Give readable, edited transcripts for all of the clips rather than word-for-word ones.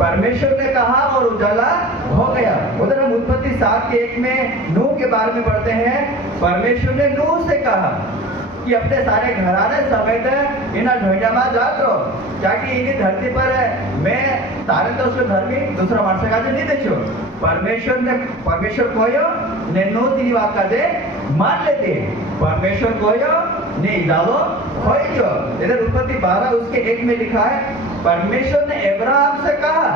परमेश्वर ने कहा और उजाला हो गया। उधर हम उत्पत्ति 7:1 में नूह के बारे में पढ़ते हैं। परमेश्वर ने नूह से कहा कि अपने सारे घराने समेत इन ढोंडियामा जात रहो, क्या कि इन्हीं धरती पर मैं तारे तो उसको धर्मी दूसरा मानस का नहीं देखो। परमेश्वर कोयो ने नूह तीनी बात का दे मान लेते, परमेश्वर कोयो ने इजालो होइयो। इधर उत्पत्ति 12 उसके 1 में लिखा है, परमेश्वर ने अब्राहम से कहा,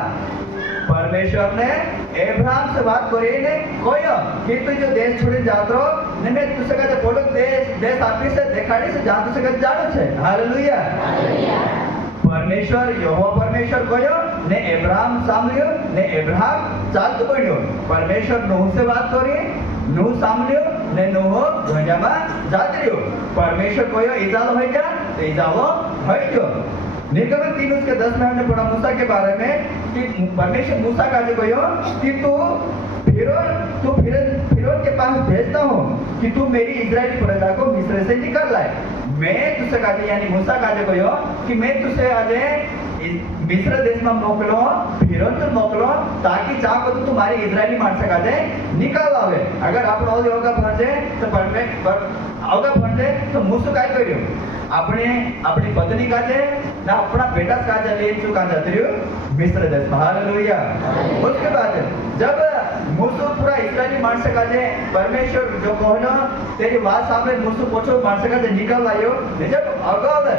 परमेश्वर ने अब्राहम से बात करी ने कोयो कि तू जो देश छोड़ी जात रहो ने मैं तुझसे कहते बोलो देश आपी से देखाड़ी से जा तुझसे कहते जानो छे। हालेलुया। परमेश्वर यहोवा परमेश्वर कोयो ने अब्राहम सामलियो ने अब्राहम चालतो पड्यो। परमेश्वर नूह से बात करी, नूह सामलियो ने नूह ढोंडियामा जात रह्यो। परमेश्वर कोयो इजालो होय क्या तो इजालो होइयो। निर्गमन 3 उसके 10 में हमने पढ़ा मूसा के बारे में कि परमेश्वर मूसा का जो कहो कि तू फिरौन के पास भेजता हूँ कि तू मेरी इजरायली प्रजा को मिस्र से निकाल लाए। मैं तुझसे कहते यानी मूसा का जो कहो कि मैं तुझसे आज मिस्र देश में मोकलो, फिरौन तो मोकलो ताकि चाहो तो तुम्हारी इजरायली मानस का निकाल आवे। अगर आप होगा भरजे तो अवगा भरजे तो मूसा काय करियो अपनी पत्नी का जे ना अपना बेटा का जे ले चुका जाते रहो मिस्र देश। हालेलुया। उसके बाद जब मूसा पूरा इस्राएली मानस का जे परमेश्वर जो कहनो तेरी बात सामने मूसा पोछो मानस का जे निकाल आयो ने जब अगल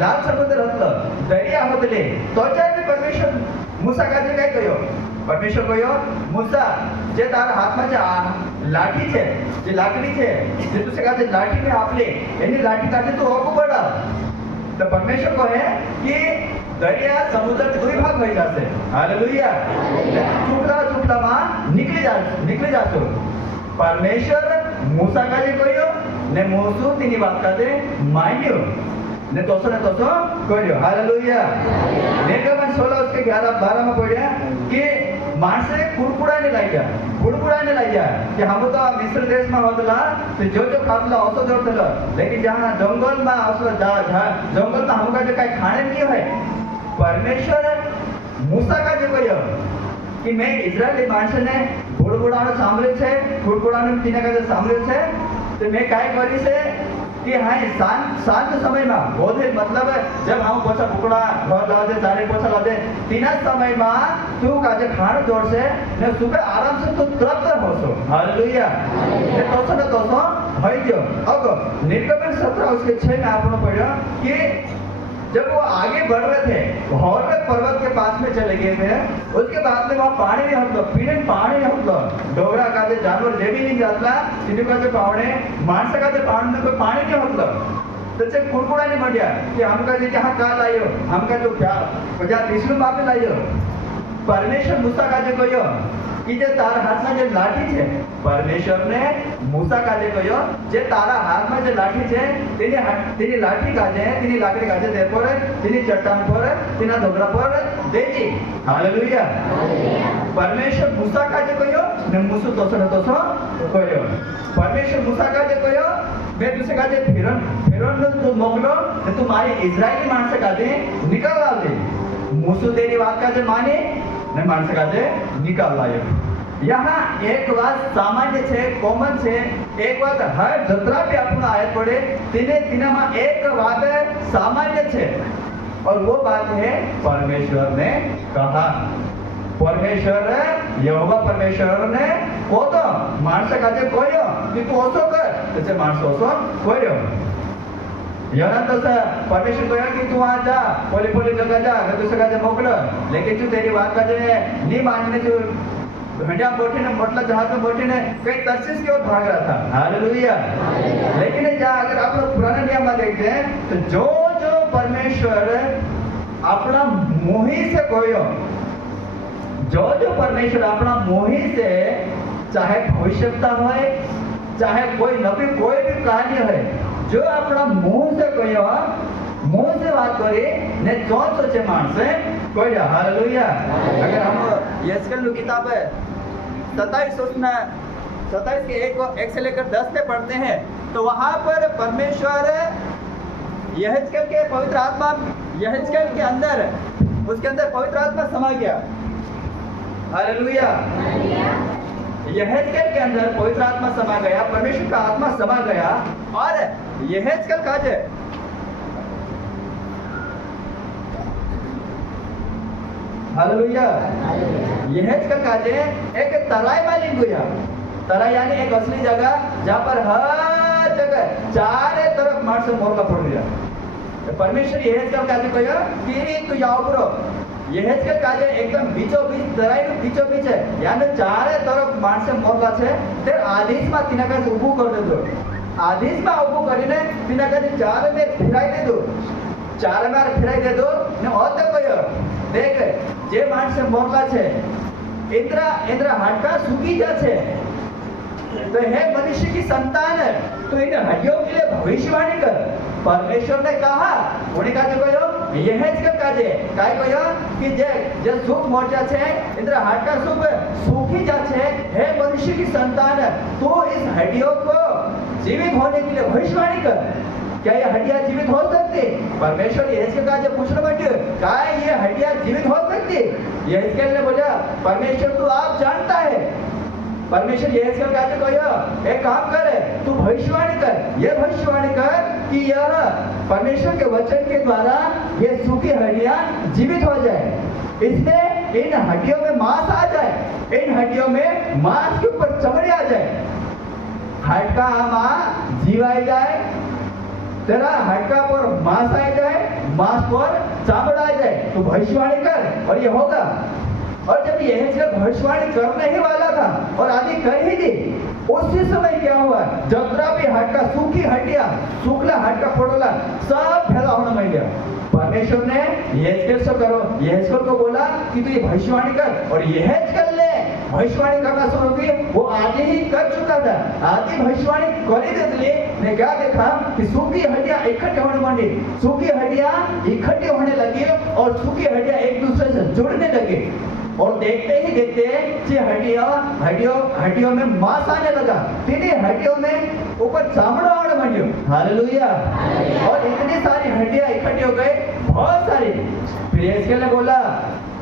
लाल समुद्र हतलो दरिया होतले तो जाय परमेश्वर मूसा का जे काय कयो, परमेश्वर कयो मूसा जे तारा हाथ में जे लाठी छे जे लाकड़ी छे जे तुसे का जे लाठी में आपले एनी लाठी काटे तो आगू बढ़ा। तो परमेश्वर कहे कि दरिया समुद्र के दुई भाग हो जाते। हालेलुया। चुकला में निकले जातो। परमेश्वर मूसा का जे कयो ने मूसा तीनी बात का जे मानियो ने तोसो करियो। हालेलुया। निर्गमन 16 उसके 11-12 में पढ़िया कि मानसे कुड़कुड़ाने लागिया कि हम तो मिस्र देश में होतला तो जो खातला औसो जोतला, लेकिन जहाँ जंगल में औसो जंगल में हमका जो काही खाने नहीं है। परमेश्वर मूसा का जो कयो कि मैं इजरायली मानस ने गुड़गुड़ानो सांभळ्यो छे, गुड़गुड़ानो तीने का सांभळ्यो छे तो मैं काय करी से कि हाँ शांत समय में बोधे मतलब जब हम पोछा कुकड़ा घर लादे चारे पोछा लादे तीना समय में तू का जे खानो जोड़ से ने सुबह आराम से तू तृप्त होसो। हालेलुया। ने तोसो होइयो। अब निर्गमन 17 उसके 6 में आपने पढ़ा कि जब वो आगे बढ़ रहे थे हॉर्न पर्वत के पास में चले गए थे, उसके बाद में वहाँ पानी नहीं होता, पीने पानी नहीं होता। डोगरा का जो जानवर जे भी नहीं जाता इन्हीं का जो पावड़े मानस का जो पावड़े में कोई पानी नहीं होता तो चल कुड़कुड़ा नहीं बढ़िया कि हमका जो जहाँ का लाइयो हमका जो क्या तीसरी मापे लाइयो। परमेश्वर मूसा का जो कहो कि जे तारा हाथ में जो लाठी छे, परमेश्वर ने मूसा का जे कहो जे तारा हाथ में जो लाठी छे तेनी लाठी का जे तेनी लाकड़ी का जे दे पर तेनी चट्टान पर तेना ढोकरा पर देजी। हालेलुया। परमेश्वर मूसा का जे कहो ने मूसा तोसो कहो। परमेश्वर मूसा का जे कहो मैं तुझसे का जे फिरौन ने तू मोकलो ने तुम्हारी इजरायली मानस का जे निकाल ला दे। मूसा तेरी बात का जे माने ने मानस का जे निकाल लायो। यहाँ एक बात सामान्य छे, कॉमन छे, एक बात हर जत्रा पे अपना आयत पड़े तीना में एक बात सामान्य छे और वो बात है परमेश्वर ने कहा। परमेश्वर यहोवा परमेश्वर ने कोतो मानस का जे कहो कि तू ओसो कर तो मानस ओसो करो। यना तो परमेश्वर कहो कि तू वहां जा पोली जगह जा दूसरे का जे मोकलो, लेकिन तू तेरी बात का जे नहीं मानने तू घंटा बोटी ने मोटला जहाज में बोटी ने कई तरसीस की ओर भाग रहा था। हालेलुया। लेकिन अगर आप लोग पुराने नियम में देखते हैं तो जो परमेश्वर अपना मोही से कहो, जो परमेश्वर अपना मोही से चाहे भविष्यता हो चाहे कोई नबी कोई भी कहानी है जो अपना मुंह से कहो मुंह से बात करे ने कौन सोचे मानस कोई। हालेलुया। अगर हम यहेजकेल की किताब 27 के 1 से लेकर 10 पे पढ़ते हैं तो वहां पर परमेश्वर यहेजकेल के पवित्र आत्मा यहेजकेल के अंदर उसके अंदर पवित्र आत्मा समा गया हालेलुया। यहेजकेल के अंदर पवित्र आत्मा समा गया, परमेश्वर का आत्मा समा गया और यहेजकेल काजे हालेलुया। यहेजकेल काजे एक तराई मालिक हुआ। तराई यानी एक असली जगह जहां पर हर जगह चारे तरफ मार से मोर का फोड़ दिया। परमेश्वर यहेजकेल काजे कहो कि तू जाओ करो। यहेजकेल काजे एकदम बीचो बीच तराई नु बीचो बीच है, यानी चारे तरफ माणसे मोरला छे। ते आदेश में तिना काजे ऊभू कर देदो। आदेश में ऊभू करीने तिना काजे चारे में फिराई देदो। चारे में फिराई देदो ने ओते कहो देख जे माणसे मोरला छे इंद्रा इंद्रा हाडका सूकी जा छे, तो हे मनुष्य की संतान है, तो इन हड्डियों के लिए भविष्यवाणी कर। परमेश्वर ने कहा उन्हें काजे कहो यहेजकेल काजे काय कहो कि जे सुख मोर्चा छे इंद्र हाडका सुख सूखी जा छे, हे मनुष्य की संतान है, तो इस हड्डियों को जीवित होने के लिए भविष्यवाणी कर। क्या ये हड्डियां जीवित हो सकती? परमेश्वर यहेजकेल काजे पूछने बैठे काय ये हड्डियां जीवित हो सकती? यहेजकेल ने बोला परमेश्वर तो आप जानता है। परमेश्वर यहेजकेल काजे कहो एक काम कर तू भविष्यवाणी कर, ये भविष्यवाणी कर कि यह परमेश्वर के वचन के द्वारा ये सूखी हड्डियां जीवित हो जाए, इसमें इन हड्डियों में मांस आ जाए, इन हड्डियों में मांस के ऊपर चमड़ी आ जाए, हाडका आमा जीवाई जाए, तेरा हाडका पर मांस आ जाए, मांस पर चामड़ा आ जाए। तू भविष्यवाणी कर और ये होगा। और जब यहेजकेल भविष्यवाणी करने ही वाला था और आदि कर ही दी, उसी समय क्या हुआ जतरा भी हाडका सूखी हड्डियां सूखला हाडका फोड़ोला सब फैला होने लग गया। परमेश्वर ने यहेजकेल को बोला कि तू ये भविष्यवाणी कर, और यहेजकेल ने भविष्यवाणी करना शुरू की। वो आदि ही कर चुका था, आदि भविष्यवाणी कर ही देते ने क्या देखा कि सूखी हड्डियां इकट्ठे होने मांडी, सूखी हड्डियां इकट्ठे होने लगी और सूखी हड्डियां एक दूसरे से जुड़ने लगी। और देखते ही देखते हड्डियों में मांस आने लगा, फिर हड्डियों में ऊपर चामड़ा आने मंडियो। हालेलुया। और इतनी सारी हड्डियां इकट्ठी हो गई, बहुत सारी। फिर यहेजकेल ने बोला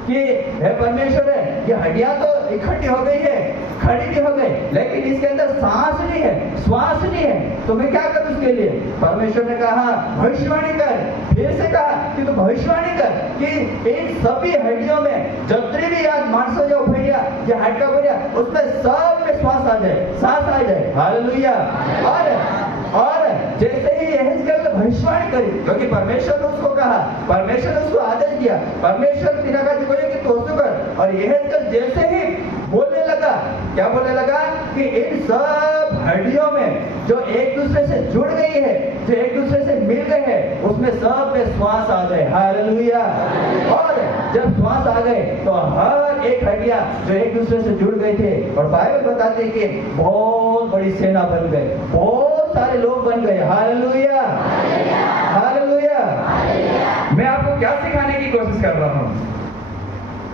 कि हे परमेश्वर है, ये हड्डियां तो इकट्ठी हो गई है, खड़ी भी हो गई, लेकिन इसके अंदर सांस नहीं है, श्वास नहीं है, तो मैं क्या करूं उसके लिए? परमेश्वर ने कहा भविष्यवाणी कर। फिर से कहा कि तू भविष्यवाणी कर कि इन सभी हड्डियों में जितनी भी याद मानसो जो भैया ये हाडका भैया उसमें सब में श्वास आ जाए, सांस आ जाए। हालेलुया। और जैसे ही यहेजकेल ने भविष्यवाणी करी, क्योंकि परमेश्वर ने उसको कहा, परमेश्वर ने उसको आदेश दिया, परमेश्वर तिना का बोले कि तू उसको कर। और यहेजकेल जैसे ही बोलने लगा, क्या बोलने लगा कि इन सब हड्डियों में जो एक दूसरे से जुड़ गई है, जो एक दूसरे से मिल गए हैं, उसमें सब में श्वास आ जाए। हालेलुया। और जब श्वास आ गए तो हर एक हड्डियां जो एक दूसरे से जुड़ गए थे, और बाइबल बताते हैं कि बहुत बड़ी सेना बन गए, बहुत सारे लोग बन गए। हालेलुया। हालेलुया। मैं आपको क्या सिखाने की कोशिश कर रहा हूँ?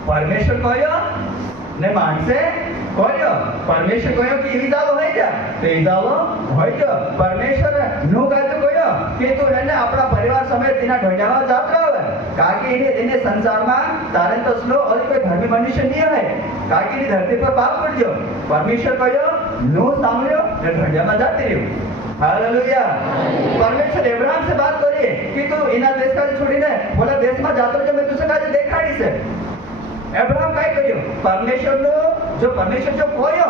परमेश्वर कहो ने मानसे कहो, परमेश्वर कहो कि इजालो है क्या तो इजालो होय जो। परमेश्वर नु कहते कहो कि तू रहने अपना परिवार समेत तिना ढोंढावा जात रहो, काकी इने संसार में तारे तो स्लो और कोई धर्मी मनुष्य नहीं है, काकी इने धरती पर पाप कर दियो। परमेश्वर कहो नु सामलियो ने ढोंढावा जाते रहो। हालेलुया। परमेश्वर अब्राहम से बात करिए कि तू इना देश का छोड़ी ने बोला देश में जातो जो मैं तुसे काजे देखाड़ी से। अब्राहम काय कर्यो? परमेश्वर जो कोयो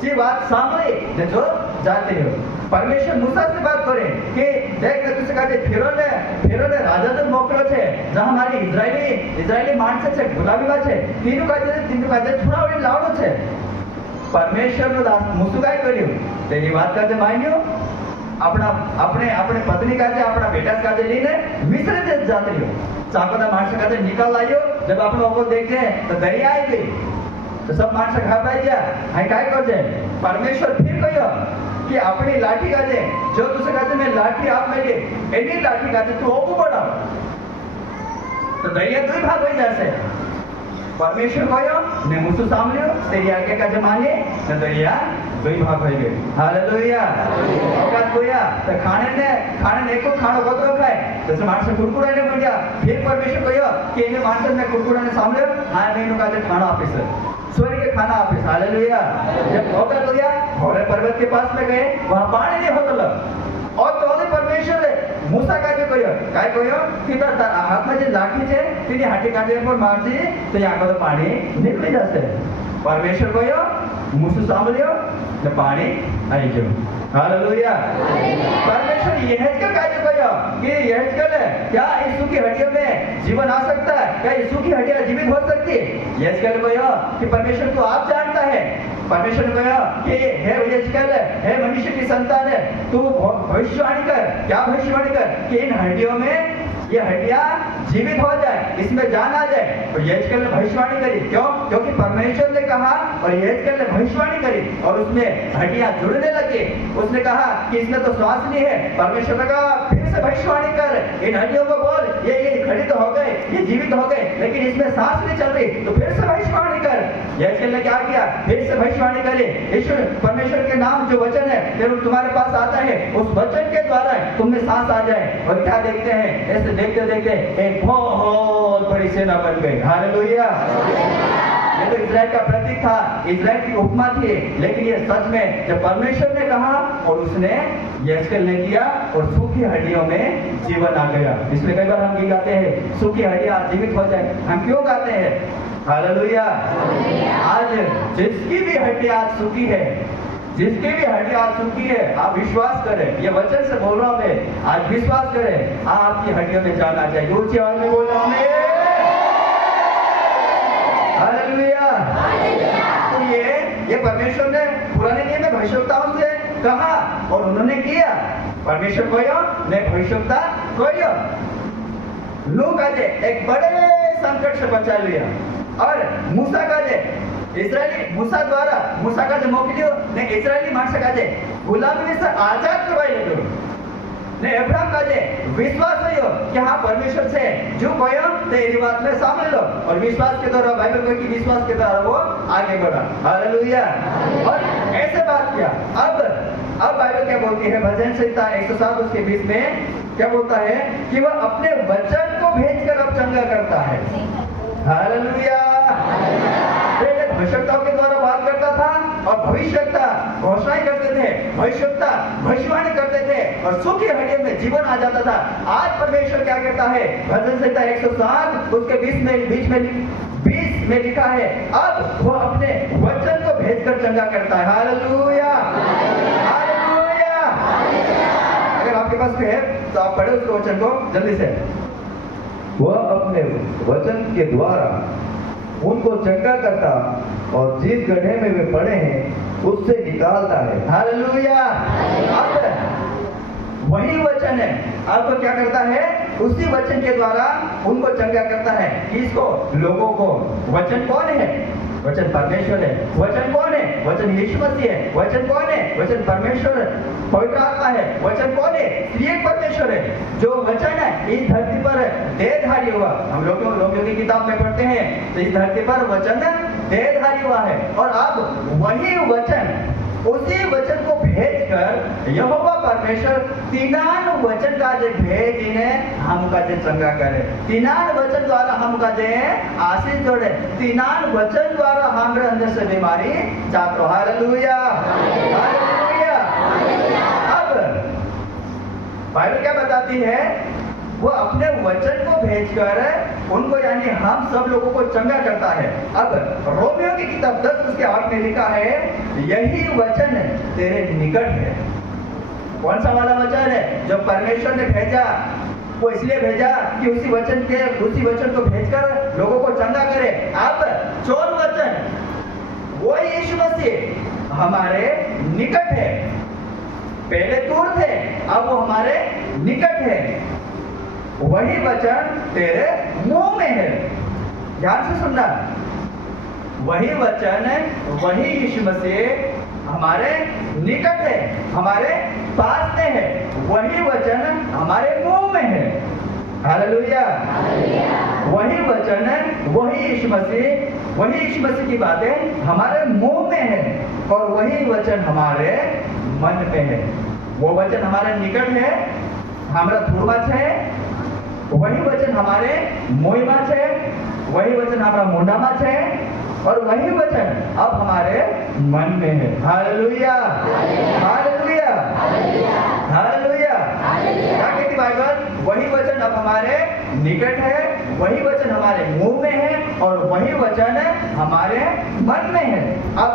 जी बात सांभळी ने जो जाते रहो। परमेश्वर मूसा से बात करे कि देख ने तुसे काजे फेरोने राजा तो मोकलो छे, जहां मारी इजरायली माणसे छे, गुलामीमा छे, तीनु काजे छुड़ावणी लावणो छे। परमेश्वर नो दास मूसु काय कर्यो? तेनी बात काजे मान्यो, अपने पत्नी काजे अपना बेटा काजे लेने मिस्र देश जाते रहो। चाकोदा माणस काजे निकाल लायो, जब अपने ओको देखे तो दरिया आई गई, तो सब माणस घबराई गया। हाय काय करजे? परमेश्वर फिर कहो कि अपनी लाठी काजे जो तुसे काजे मैं लाठी आप मेली एनी लाठी काजे तू ओको बढ़ाओ, तो दरिया दुई भाग हो जासे। परमेश्वर कहो ने मुसु सामलियो तेरी आज्ञा का जमाने न दरिया दुई भाग हो गए। हालेलुया। औकात कोया तो खाने ने को खाना बहुत रोक है जैसे मानस कुरकुरा ने बन गया फिर परमेश्वर कहो कि इन्हें मानस में कुरकुरा ने सामने हाँ मैं का खाना ऑफिसर स्वर्ग के खाना ऑफिस। हालेलुया। जब औकात हो गया घोड़े पर्वत के पास में गए वहां पानी नहीं होता और तो परमेश्वर मूसा का जो कहो काय कहो कि हाथ में जो लाठी है तेरी हाथी काटे पर मार दी तो यहाँ का तो पानी निकल जाते परमेश्वर कहो मूसू सांभलियो ने पानी आई जो। हालेलुया। परमेश्वर यह कार्य कहो कि यह क्या इस सूखी हड्डियों में जीवन आ सकता है क्या इस सूखी हड्डियां जीवित हो सकती है यह कहो कि परमेश्वर को आप जानता है परमेश्वर ने कहा कि हे यजकल हे मनुष्य की संतान है तू भविष्यवाणी कर क्या भविष्यवाणी कर कि इन हड्डियों में ये हड्डियां जीवित हो जाए इसमें जान आ जाए। और यजकल ने भविष्यवाणी करी क्यों क्योंकि परमेश्वर ने कहा और यजकल ने भविष्यवाणी करी और उसमें हड्डियां जुड़ने लगी। उसने कहा कि इसमें तो श्वास नहीं है परमेश्वर ने कहा फिर से भविष्यवाणी कर इन हड्डियों को बोल ये खड़ी तो हो गए ये जीवित हो गए लेकिन इसमें सांस नहीं चल रही तो फिर से भविष्यवाणी कर। यजकल ने क्या किया फिर से भविष्यवाणी करे ईश्वर परमेश्वर के नाम जो वचन है जब तुम्हारे पास आता है उस वचन के द्वारा तुमने सांस आ जाए और क्या देखते हैं ऐसे देखते देखते एक बहुत बड़ी सेना बन गई। हालेलुया। ये तो इजराइल का प्रतीक था इजराइल की उपमा थी लेकिन ये सच में जब परमेश्वर ने कहा और उसने यजकल ने किया और सूखी हड्डियों में जीवन आ गया। इसलिए कई बार हम भी गाते हैं सूखी हड्डियां जीवित हो जाए हम क्यों गाते हैं। हालेलुया। आज जिसकी भी हड्डी आज सूखी है जिसकी भी हड्डी आज सूखी है आप विश्वास करें ये वचन से बोल रहा हूं मैं आज विश्वास करें आपकी हड्डियों में जान आ जाएगी। ऊंची आवाज में बोल रहा हूं मैं। हालेलुया। तो ये परमेश्वर ने पुराने नियम में भविष्यवक्ताओं से कहा और उन्होंने किया। परमेश्वर को ने भविष्यवक्ता को नूह का एक बड़े संकट से बचा लिया और मूसा का इस्राएली मूसा का जो मोकलियो ने इस्राएली माणसं का गुलामी से आजाद करवाई ले ने अब्राहम का विश्वास हो कि हाँ परमेश्वर से जो कहो तेरी बात में शामिल लो और विश्वास के द्वारा बाइबल को कि विश्वास के द्वारा वो आगे बढ़ा। हालेलुया। और ऐसे बात किया। अब बाइबल क्या बोलती है भजन संहिता 107 उसके 20 में क्या बोलता है कि वह अपने वचन को भेजकर अब चंगा करता है। हालेलुया। पहले भविष्यवक्ताओं के द्वारा बात करता था और भविष्यवक्ता घोषणाएं करते थे भविष्यवक्ता भविष्यवाणी करते थे और सूखी हड्डियों में जीवन आ जाता था। आज परमेश्वर क्या कहता है भजन संहिता 107 उसके 20 में लिखा है अब वो अपने वचन को भेजकर चंगा करता है। हालेलुया। हालेलुया। अगर आपके पास है तो आप पढ़े उस वचन को जल्दी से। वह अपने वचन के द्वारा उनको चंगा करता और जिस गड्ढे में वे पड़े हैं उससे निकालता है। हालेलुया। अब वही वचन है अब क्या करता है उसी वचन के द्वारा उनको चंगा करता है। किसको लोगों को। वचन कौन है वचन परमेश्वर है। वचन कौन है वचन यीशु मसीह है। वचन कौन है वचन परमेश्वर पवित्र आत्मा है। वचन कौन है त्रिएक परमेश्वर है। जो वचन है इस धरती पर देहधारी हुआ। हम लोगों की किताब में पढ़ते हैं तो इस धरती पर वचन देहधारी हुआ है और अब वही वचन उसी वचन को भेजकर यहोवा परमेश्वर तीनान वचन का भेज इन्हें हम का चंगा करे। तीनान वचन द्वारा हम का आशीष जोड़े। तीनान वचन द्वारा हमारे अंदर से बीमारी जातो। हालेलुया। हालेलुया। अब बाइबल क्या बताती है वो अपने वचन को भेजकर उनको यानी हम सब लोगों को चंगा करता है। अब रोमियो की किताब 10 उसके 8 में लिखा है यही वचन तेरे निकट है। कौन सा वाला वचन है जो परमेश्वर ने भेजा वो इसलिए भेजा कि उसी वचन को भेजकर लोगों को चंगा करे। अब चौन वचन वो यीशु मसीह हमारे निकट है। पहले दूर थे अब वो हमारे निकट है। वही वचन तेरे मुंह में है। ध्यान से सुनना। वही वचन वही यीशु मसीह हमारे निकट है हमारे पास में है। वही वचन हमारे मुंह में है। हालेलुया। वही वचन, वही यीशु मसीह की बातें हमारे मुंह में है और वही वचन हमारे मन में है। वो वचन हमारे निकट है, हमारा थोड़ा है। वही वचन हमारे मोह में है, वही वचन हमारा मुंडा में है और वही वचन अब हमारे मन में है। Hallelujah, hallelujah, hallelujah. क्या कहती बाइबल? वही वचन अब हमारे निकट है, वही वचन हमारे मुंह में है और वही वचन हमारे मन में है। अब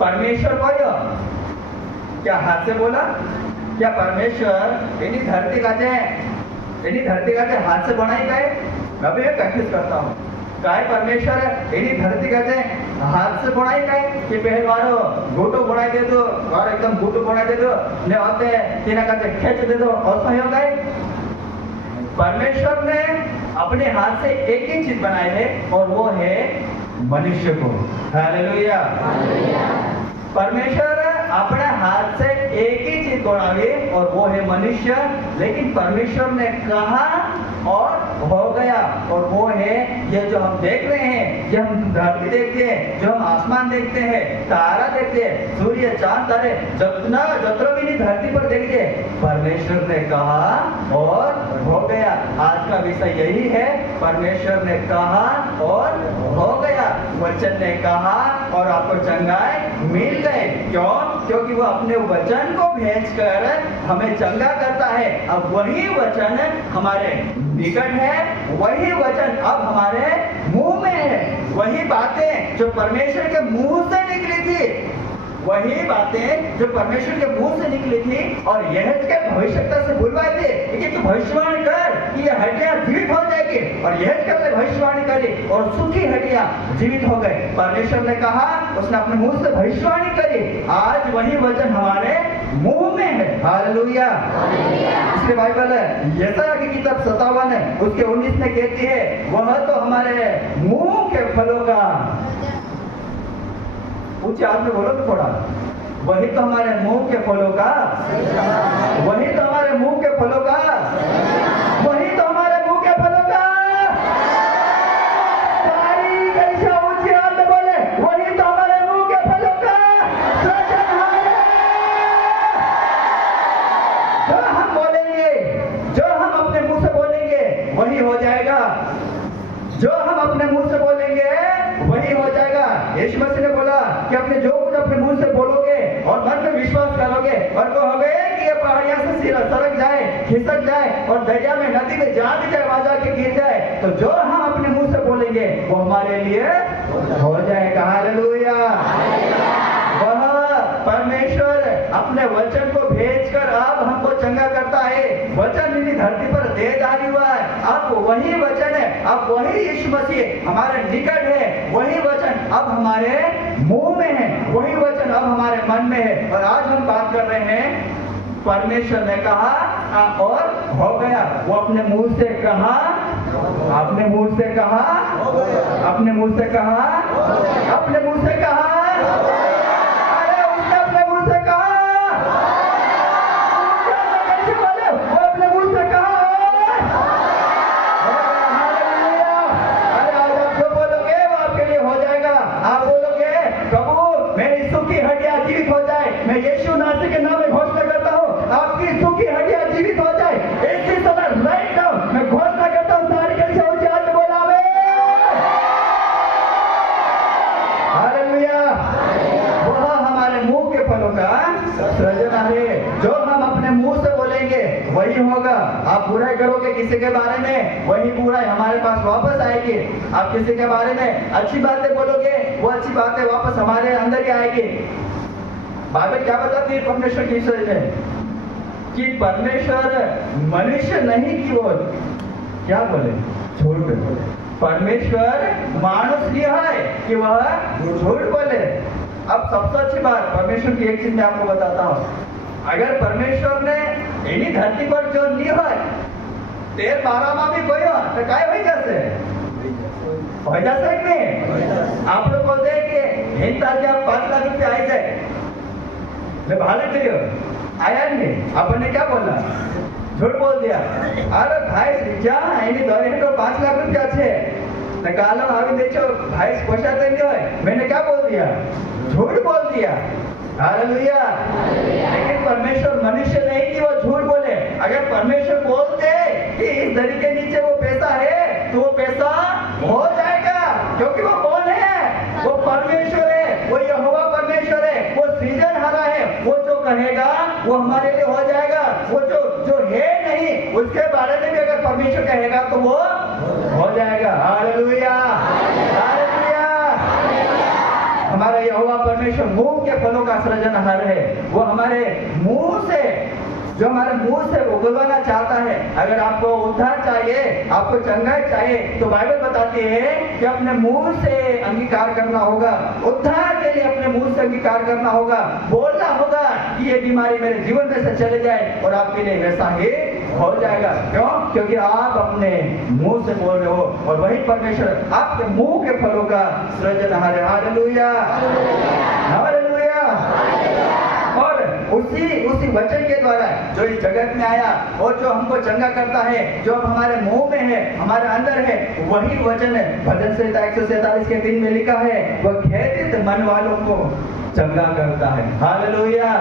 परमेश्वर को क्या हाथ से बोला? क्या परमेश्वर इन्हीं धरती का हाथ से बनाई गए? मैं भी कंफ्यूज करता हूँ। काय परमेश्वर इन्हीं धरती का हाथ से बनाई गए कि पहलवानो गोटो बनाई दे दो और एकदम गोटो बनाई दे दो ने होते तीना का खेच दे दो और सही हो गए। परमेश्वर ने अपने हाथ से एक ही चीज बनाई है और वो है मनुष्य को। हालेलुया। परमेश्वर अपने हाथ से एक ही चीज बनावे और वो है मनुष्य। लेकिन परमेश्वर ने कहा और हो गया, और वो है ये जो हम देख रहे हैं, जो हम धरती देखते हैं, जो हम आसमान देखते हैं, तारा देखते हैं, सूर्य चांद तारे जतरा भी नहीं धरती पर देखते, परमेश्वर ने कहा और हो गया। आज का विषय यही है, परमेश्वर ने कहा और हो गया। वचन ने कहा और आपको चंगाई मिल गए। क्यों? क्योंकि वो अपने वचन को भेजकर हमें चंगा करता है। अब वही वचन हमारे निकट है, वही वचन अब हमारे मुंह में है। वही बातें जो परमेश्वर के मुंह से निकली थी, वही बातें जो परमेश्वर के मुंह से निकली थी और यह भविष्यता से बुलवाए थे कि तू भविष्यवाणी कर कि ये हड्डियां जीवित हो जाएगी, और यह करके भविष्यवाणी करी और सूखी हड्डियां जीवित हो गए। परमेश्वर ने कहा, उसने अपने मुंह से भविष्यवाणी करी। आज वही वचन हमारे मुंह में है। हालेलुया। इसलिए बाइबल यशायाह की किताब 57 उसके 19 में कहती है, वह तो हमारे मुंह के फलों का, ऊंचे हाथ में बोलो तो थोड़ा, वही तो हमारे मुंह के फलों का, वही तो हमारे मुंह के फलों का, वही तो हमारे मुंह के फलों का। सारी कैसे ऊंचे हाथ में बोले, वही तो हमारे मुंह के फलों का सृजनहार है। जो हम बोलेंगे, जो हम अपने मुंह से बोलेंगे वही हो जाएगा। जो हम अपने मुंह से बोलेंगे वही हो जाएगा। यीशु मसीह ने बोला कि अपने जो कुछ अपने मुंह से बोलोगे और मन में विश्वास करोगे और कहोगे कि ये पहाड़ियां से सरक जाए, खिसक जाए और दरिया में, नदी में जहां भी जाए वहां जाके गिर जाए, तो जो हम अपने मुंह से बोलेंगे वो हमारे लिए हो जाएगा। हालेलुया। वह परमेश्वर अपने वचन को भेजकर अब हमको चंगा करता है। वचन इन्हीं धरती पर देहधारी हुआ है। अब वही वचन है, अब वही यीशु मसीह हमारे निकट है, वही वचन अब हमारे मुंह में है, वही वचन अब हमारे मन में है। और आज हम बात कर रहे हैं, परमेश्वर ने कहा और हो गया। वो अपने मुंह से कहा, अपने मुंह से कहा, अपने मुंह से कहा, अपने मुंह से कहा, अरे उसने अपने मुंह से कहा, कैसे बोले? वो अपने मुंह से कहा। अरे आज आप जो बोलोगे वो आपके लिए हो जाएगा। आप बोलोगे, प्रभु मेरी सूखी हड्डियां जीवित हो जाए, मैं यीशु नासरी के नाम में घोषणा करता हूँ, आपकी सूखी हड्डियां जीवित हो जाए। इसी समय राइट नाउ मैं घोषणा करता हूँ, सारी कैसे ऊंचे हाथ में बोला आमीन। हालेलुया। वह हमारे मुंह के फलों का सृजना है। जो हम अपने मुंह से बोलेंगे वही होगा। आप बुराई करोगे किसी के बारे में, वही बुराई हमारे पास वापस आएगी। आप किसी के बारे में अच्छी बातें बोलोगे, वो अच्छी बातें वापस हमारे अंदर ही आएगी। बाइबल क्या बताती है परमेश्वर की विषय में? कि परमेश्वर मनुष्य नहीं की वो क्या बोले, झूठ बोले। परमेश्वर मानुष नहीं है कि वह झूठ बोले। अब सबसे अच्छी बात परमेश्वर की एक चीज मैं आपको बताता हूँ। अगर परमेश्वर ने इन्हीं धरती पर जो नहीं है, 13-12 में भी कोई हो तो काय हो जाते हो जाते नहीं। आप लोग बोलते हैं कि हिंद आज आप 5 लाख रुपये आए जाए, मैं भाले करियो आया नहीं, आपने क्या बोला? झूठ बोल दिया। अरे भाई जा एनी दौरे तो 5 लाख रुपया छे निकालो आगे देखो भाई पोषा देंगे मैंने क्या बोल दिया? झूठ बोल दिया। हालेलुया। लेकिन परमेश्वर मनुष्य नहीं कि वो झूठ बोले। अगर परमेश्वर बोलते कि इस दरी के नीचे वो पैसा है तो वो पैसा हो जाएगा, क्योंकि वो कौन है? वो परमेश्वर है, वो यहोवा परमेश्वर है, वो सृजनहारा है। वो जो कहेगा वो हमारे लिए हो जाएगा। वो जो है नहीं उसके बारे में भी अगर परमेश्वर कहेगा तो वो हो जाएगा। Hallelujah, hallelujah. हमारा यहोवा परमेश्वर मुंह के फलों का सृजनहार है। वो हमारे मुंह से जो हमारे मुंह से उगलवाना चाहता है। अगर आपको उद्धार चाहिए, आपको चंगाई चाहिए, तो बाइबल बताती है कि अपने मुंह से अंगीकार करना होगा। उद्धार के लिए अपने मुंह से अंगीकार करना होगा, बोलना होगा कि ये बीमारी मेरे जीवन में से चले जाए, और आपके लिए वैसा ही हो जाएगा। क्यों? क्योंकि आप अपने मुंह से बोल रहे हो, और वही परमेश्वर आपके मुंह के फलों का सृजनहार है। Hallelujah, hallelujah. और उसी वचन के द्वारा जो इस जगत में आया और जो हमको चंगा करता है, जो हमारे मुंह में है, हमारे अंदर है, वही वचन भजन संहिता 147 के 3 में लिखा है, वह खेदित मन वालों को चंगा करता है। हालेलुया।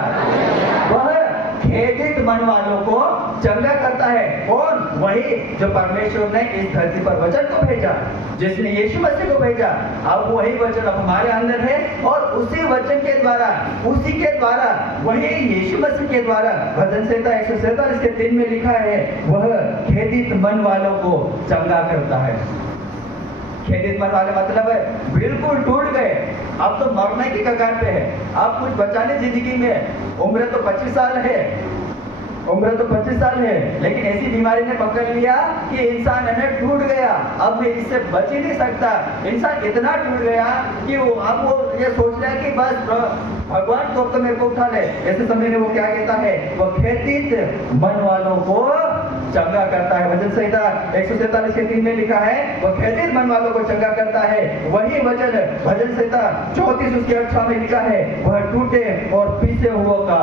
वह खेदित मन वालों को चंगा करता है। कौन? वही जो परमेश्वर ने इस धरती पर वचन को भेजा, जिसने यीशु मसीह को भेजा। अब वही वचन अब हमारे अंदर है, और उसी वचन के द्वारा, उसी के द्वारा, वही यीशु मसीह के द्वारा भजन संहिता 147 के 3 में लिखा है, वह खेदित मन वालों को चंगा करता है। खेदित मन वाले मतलब है बिल्कुल टूट गए, अब तो मरने की कगार पे है, अब कुछ बचा नहीं जिंदगी में। उम्र तो 25 साल है, उम्र तो 25 साल है, लेकिन ऐसी बीमारी ने पकड़ लिया कि इंसान टूट गया, अब मैं इससे बच ही नहीं सकता। इंसान इतना टूट गया कि वो ये सोच रहा है कि बस भगवान तो मेरे को उठा ले। ऐसे समय में वो क्या कहता है? वो खेदित मन वालों को चंगा करता है। भजन संहिता 147 के 3 में लिखा है, वो खेदित मन वालों को चंगा करता है। वही वचन भजन संहिता 34 उसके 18 में लिखा है, वह टूटे और पीछे हुओं का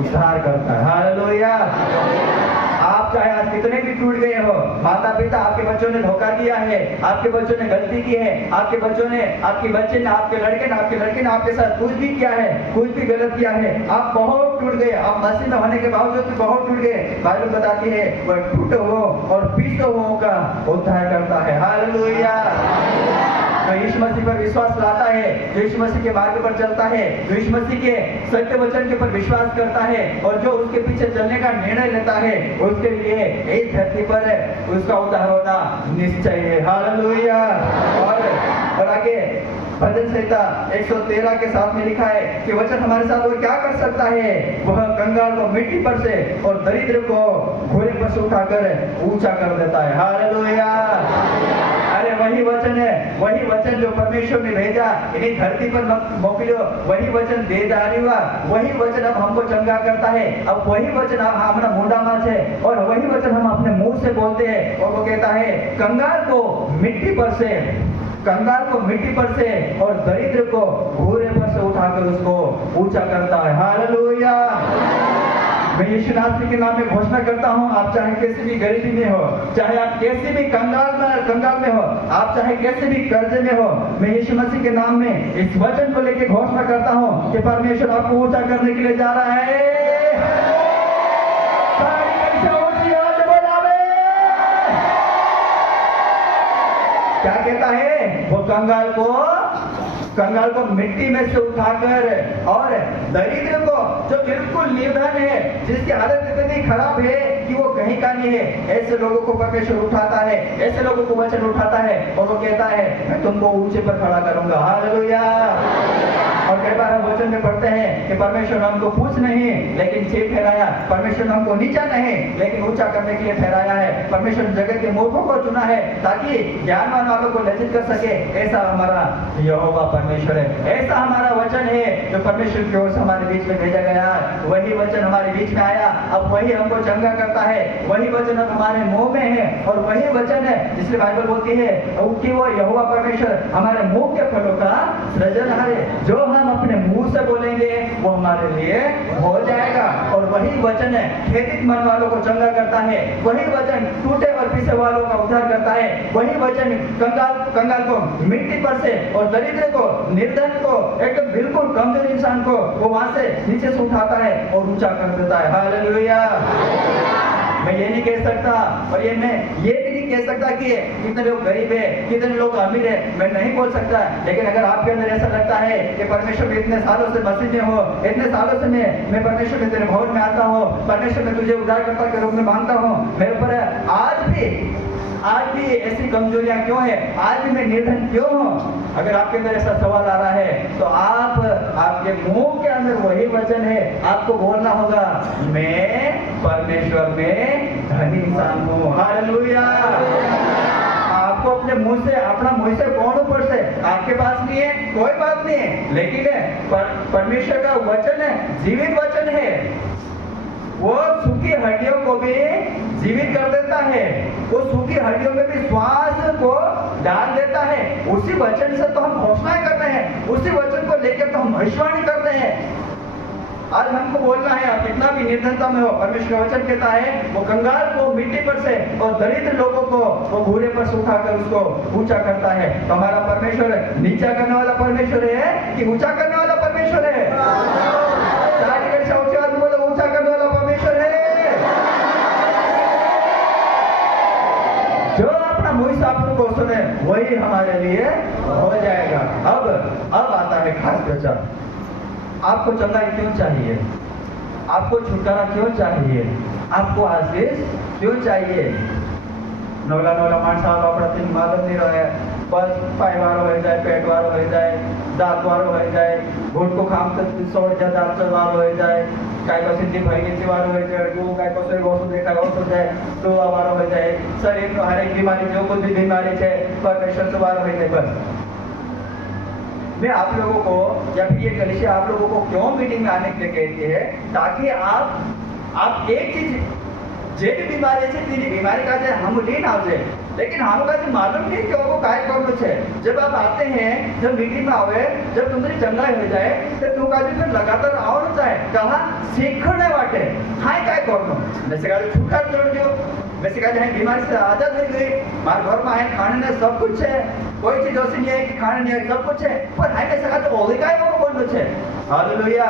उद्धार करता है। हालेलुया। आप चाहे आज कितने भी टूट गए हो, माता पिता आपके बच्चों ने धोखा दिया है, आपके बच्चों ने गलती की है, आपके बच्चों ने, आपके बच्चे ने, आपके लड़के ने आपके साथ कुछ भी किया है, कुछ भी गलत किया है, आप बहुत टूट गए, आप मसीह में होने के बावजूद भी बहुत टूट गए। बाइबल बताती है वह टूटे हुओं और पीछे हुओं का उद्धार करता है। हालेलुया। जो यीशु मसीह पर विश्वास लाता है, जो यीशु मसीह के मार्ग पर चलता है, जो यीशु मसीह के सत्य वचन के ऊपर विश्वास करता है, और जो उसके पीछे चलने का निर्णय लेता है, उसके लिए इस धरती पर उसका उद्धार होना निश्चय है। हालेलुया। और आगे भजन संहिता 113 के 7 में लिखा है कि वचन हमारे साथ वो क्या कर सकता है? वह कंगाल को मिट्टी पर से और दरिद्र को घोड़े पर से उठाकर ऊंचा कर देता है। हालेलुया। अरे वही वचन है, वही वचन जो परमेश्वर ने भेजा इन्हीं धरती पर मोकलियो, वही वचन देदारी हुआ, वही वचन अब हमको चंगा करता है। अब वही वचन हमारा मुंडा माच है, और वही वचन हम अपने मुंह से बोलते हैं, और वो कहता है कंगाल को मिट्टी पर से और दरिद्र को घोड़े पर से उठाकर उसको ऊंचा करता है। हालेलुया। मैं यीशु नासरी के नाम में घोषणा करता हूँ, आप चाहे कैसी भी गरीबी में हो, चाहे आप कैसी भी कंगाल में हो, आप चाहे कैसे भी कर्जे में हो, मैं यीशु मसीह के नाम में इस वचन को लेकर घोषणा करता हूँ कि परमेश्वर आपको ऊंचा करने के लिए जा रहा है। क्या कहता है? वो कंगाल को मिट्टी में से उठाकर, और दरिद्र को जो बिल्कुल निर्धन है, जिसकी हालत इतनी खराब है कि वो कहीं का नहीं है, ऐसे लोगों को परमेश्वर उठाता है, ऐसे लोगों को वचन उठाता है, और वो कहता है मैं तुमको ऊंचे पर खड़ा करूंगा। हालेलुया। और कई बार हम वचन में पढ़ते हैं कि परमेश्वर ने हमको कुछ नहीं लेकिन सिर ठहराया, परमेश्वर ने हमको नीचा नहीं लेकिन ऊंचा करने के लिए ठहराया है। परमेश्वर ने जगत के मूर्खों को चुना है ताकि ज्ञानवान वालों को लज्जित कर सके। ऐसा हमारा यहोवा परमेश्वर है, ऐसा हमारा वचन है जो परमेश्वर की ओर से हमारे बीच में भेजा गया। वही वचन हमारे बीच में आया, अब वही हमको चंगा करता है, वही वचन अब हमारे मुंह में है, और वही वचन है जिसलिए बाइबल बोलती है कि वो यहोवा परमेश्वर हमारे मुंह के फलों का सृजनहार है। जो हम अपने मुंह से बोलेंगे वो हमारे लिए हो जाएगा। और वही वचन है खेदित मन वालों को चंगा करता है, वही वचन टूटे और पिसे वालों का उद्धार करता है, वही वचन कंगाल को मिट्टी पर से और दरिद्र को, निर्धन को, एकदम बिल्कुल कमजोर इंसान को वो वहां से नीचे से उठाता है और ऊंचा कर देता है। हालेलुया। मैं ये नहीं कह सकता और मैं ये भी नहीं कह सकता कि कितने लोग गरीब है, कितने लोग अमीर है, मैं नहीं बोल सकता। लेकिन अगर आपके अंदर ऐसा लगता है कि परमेश्वर में इतने सालों से मसीह में हो, इतने सालों से मैं परमेश्वर में तेरे भवन में आता हूँ, परमेश्वर में तुझे उद्धारकर्ता के रूप में मांगता हूँ, मेरे ऊपर आज भी ऐसी कमजोरियां क्यों है, आज भी मैं निर्धन क्यों हूँ? अगर आपके अंदर ऐसा सवाल आ रहा है तो आपके मुंह के अंदर वही वचन है, आपको बोलना होगा मैं परमेश्वर में धनी इंसान हूँ। हालेलुया। आपको अपने मुंह से, अपना मुंह से कौन ऊपर से, आपके पास नहीं है कोई बात नहीं है, लेकिन परमेश्वर का वचन है, जीवित वचन है, वो सूखी हड्डियों को भी जीवित कर देता है, वो सूखी हड्डियों में भी श्वास को डाल देता है। उसी वचन से तो हम घोषणाएं करते हैं, उसी वचन को लेकर तो हम भविष्यवाणी करते हैं। आज हमको बोलना है, आप कितना भी निर्धनता में हो, परमेश्वर का वचन कहता है वो कंगाल को मिट्टी पर से और दरिद्र लोगों को वो घूरे पर से उठाकर उसको ऊंचा करता है। तो हमारा परमेश्वर नीचा करने वाला परमेश्वर है कि ऊंचा करने वाला परमेश्वर है? बोलो ऊंचा करने वाला परमेश्वर है। जो अपना मुंह से आप को सुने वही हमारे लिए हो जाएगा। अब आता है खास प्रचार। आपको चंगाई क्यों चाहिए? आपको छुटकारा क्यों चाहिए? आपको आशीष क्यों चाहिए? नवला माणस अपना मालूम नहीं रहे, बस पाय वारो हो जाए, पेट वारो हो जाए, दांत वारो हो जाए, घोट को खाम सोड़ जाए, दांत वारो हो जाए, काय को सिद्धि भयगीची वारो हो जाए, वो काय को सोई वस्तु देखा वस्तु जाए, तो वारो हो जाए, शरीर में हर एक बीमारी जो कुछ भी बीमारी है परमेश्वर से वारो हो जाए। बस मैं आप लोगों को या फिर ये कलीसिया आप लोगों को क्यों मीटिंग में आने के लिए कहती है? ताकि आप एक चीज जे भी बीमारी है तेरी बीमारी का जाए हम लीन आ जाए, लेकिन हम का मालूम नहीं कि वो काय करना है। जब आप आते हैं, जब मीटिंग में आवे, जब तुम्हारी चंगाई हो जाए तो तुम का फिर लगातार आवना चाहे कहा सीखने वाटे हाय काय करना, जैसे का छुटकारा छोड़ दो, वैसे का बीमारी से आजाद हो गई, मार घर में है खाने ने सब कुछ है, कोई चीज ऐसी नहीं है कि खाने नहीं है, सब कुछ है, पर हाय कैसे का तो ओली काय वो बोल दो है। हालेलुया।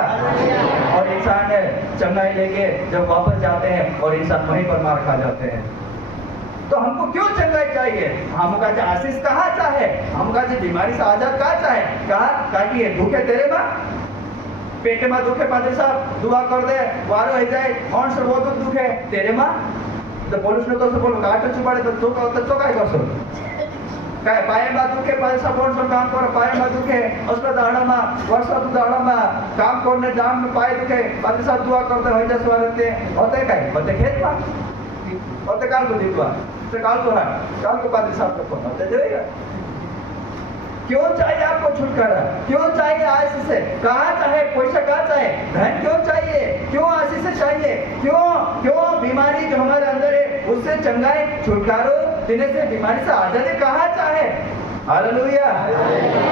और इंसान चंगाई लेके जब वापस जाते हैं और इंसान वहीं पर मार खा जाते हैं। तो हमको क्यों चंगाई चाहिए? हमका जो आशीष कहाँ चाहे, हमका जो बीमारी से आजाद कहाँ चाहे, कहा कि ये दुख है तेरे माँ, पेट में दुख है, पादरी साहब दुआ कर दे वारो हो जाए, कौन से वो दुख है तेरे माँ? तो पुलिस ने तो सब बोलो गाट छुपाड़े तो काय करसो काय पाए में दुखे, पादरी साहब कौन सा काम करो, पाए में दुखे, उसका दाड़ा में वर्षा तो दाड़ा में काम करने जाम में पाए दुखे, पादरी साहब दुआ करते हो जाए स्वागत होते काय होते खेत में होते काल को दिखवा तो काल को पादरी साहब को फोन होते जाएगा। क्यों चाहिए आपको छुटकारा? क्यों चाहिए आशीष से? कहाँ चाहे पैसा, कहाँ चाहे धन, क्यों चाहिए? क्यों आशीष से चाहिए? क्यों बीमारी जो हमारे अंदर है उससे चंगाई छुटकारो देने से, बीमारी से आजादी कहाँ चाहे? हालेलुया।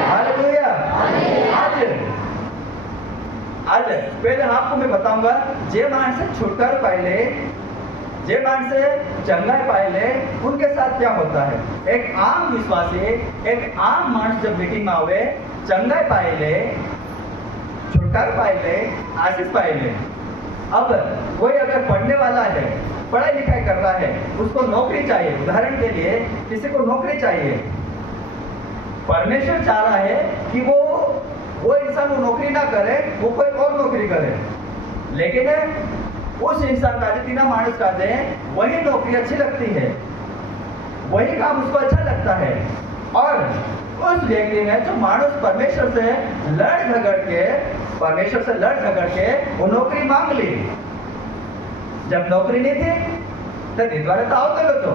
हालेलुया। आज पहले आपको मैं बताऊंगा जे मानस से छुटकारा पाए, जे मानस से चंगाई पाए, उनके साथ क्या होता है। एक आम विश्वासी, एक आम मानस जब मीटिंग में आवे, चंगाई पाए, छुटकारा पाए, आशीष पाए, अब कोई अगर पढ़ने वाला है, पढ़ाई लिखाई कर रहा है, उसको नौकरी चाहिए, उदाहरण के लिए किसी को नौकरी चाहिए, परमेश्वर चाह रहा है कि वो इंसान वो नौकरी ना करे, वो कोई और नौकरी करे, लेकिन उस इंसान का तीना मानस का दे वही नौकरी अच्छी लगती है, वही काम उसको अच्छा लगता है, और उस व्यक्ति ने जो मानस परमेश्वर से लड़ झगड़ के वो नौकरी मांग ली। जब नौकरी नहीं थी तो दिद्वारे तो आवते लो, तो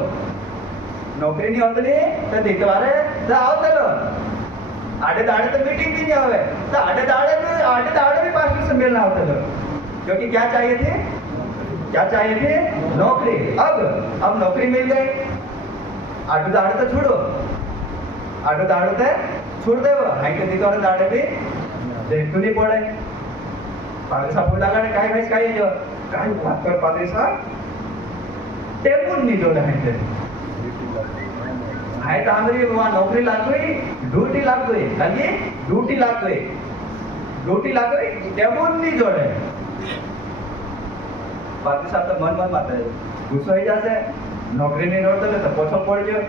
नौकरी नहीं होती तो दिद्वारे तो आवते लो, आधे दाड़े तो मीटिंग भी नहीं आवे, तो आधे दाड़े भी पास्टर से मिलना होते लो, क्योंकि क्या चाहिए थी नौकरी। अब नौकरी मिल गई, आधे दाड़े तो छोड़ो, आधे दाड़े तो छोड़ दे, हाई के दिद्वारे दाड़े भी देखते नहीं पड़े। पादरी साहब बोला गाड़े काय भाई काय जो काय बात कर पादरी साहब टेबुल नहीं जोड़े हैं ते हाय तो हमारी वहाँ नौकरी लाग गई ड्यूटी लाग गई लगी ड्यूटी लाग गई टेबुल नहीं जोड़े पादरी साहब तो मन माते गुस्सा ही जाते नौकरी नहीं जोड़ते तो पोछल पड़ जो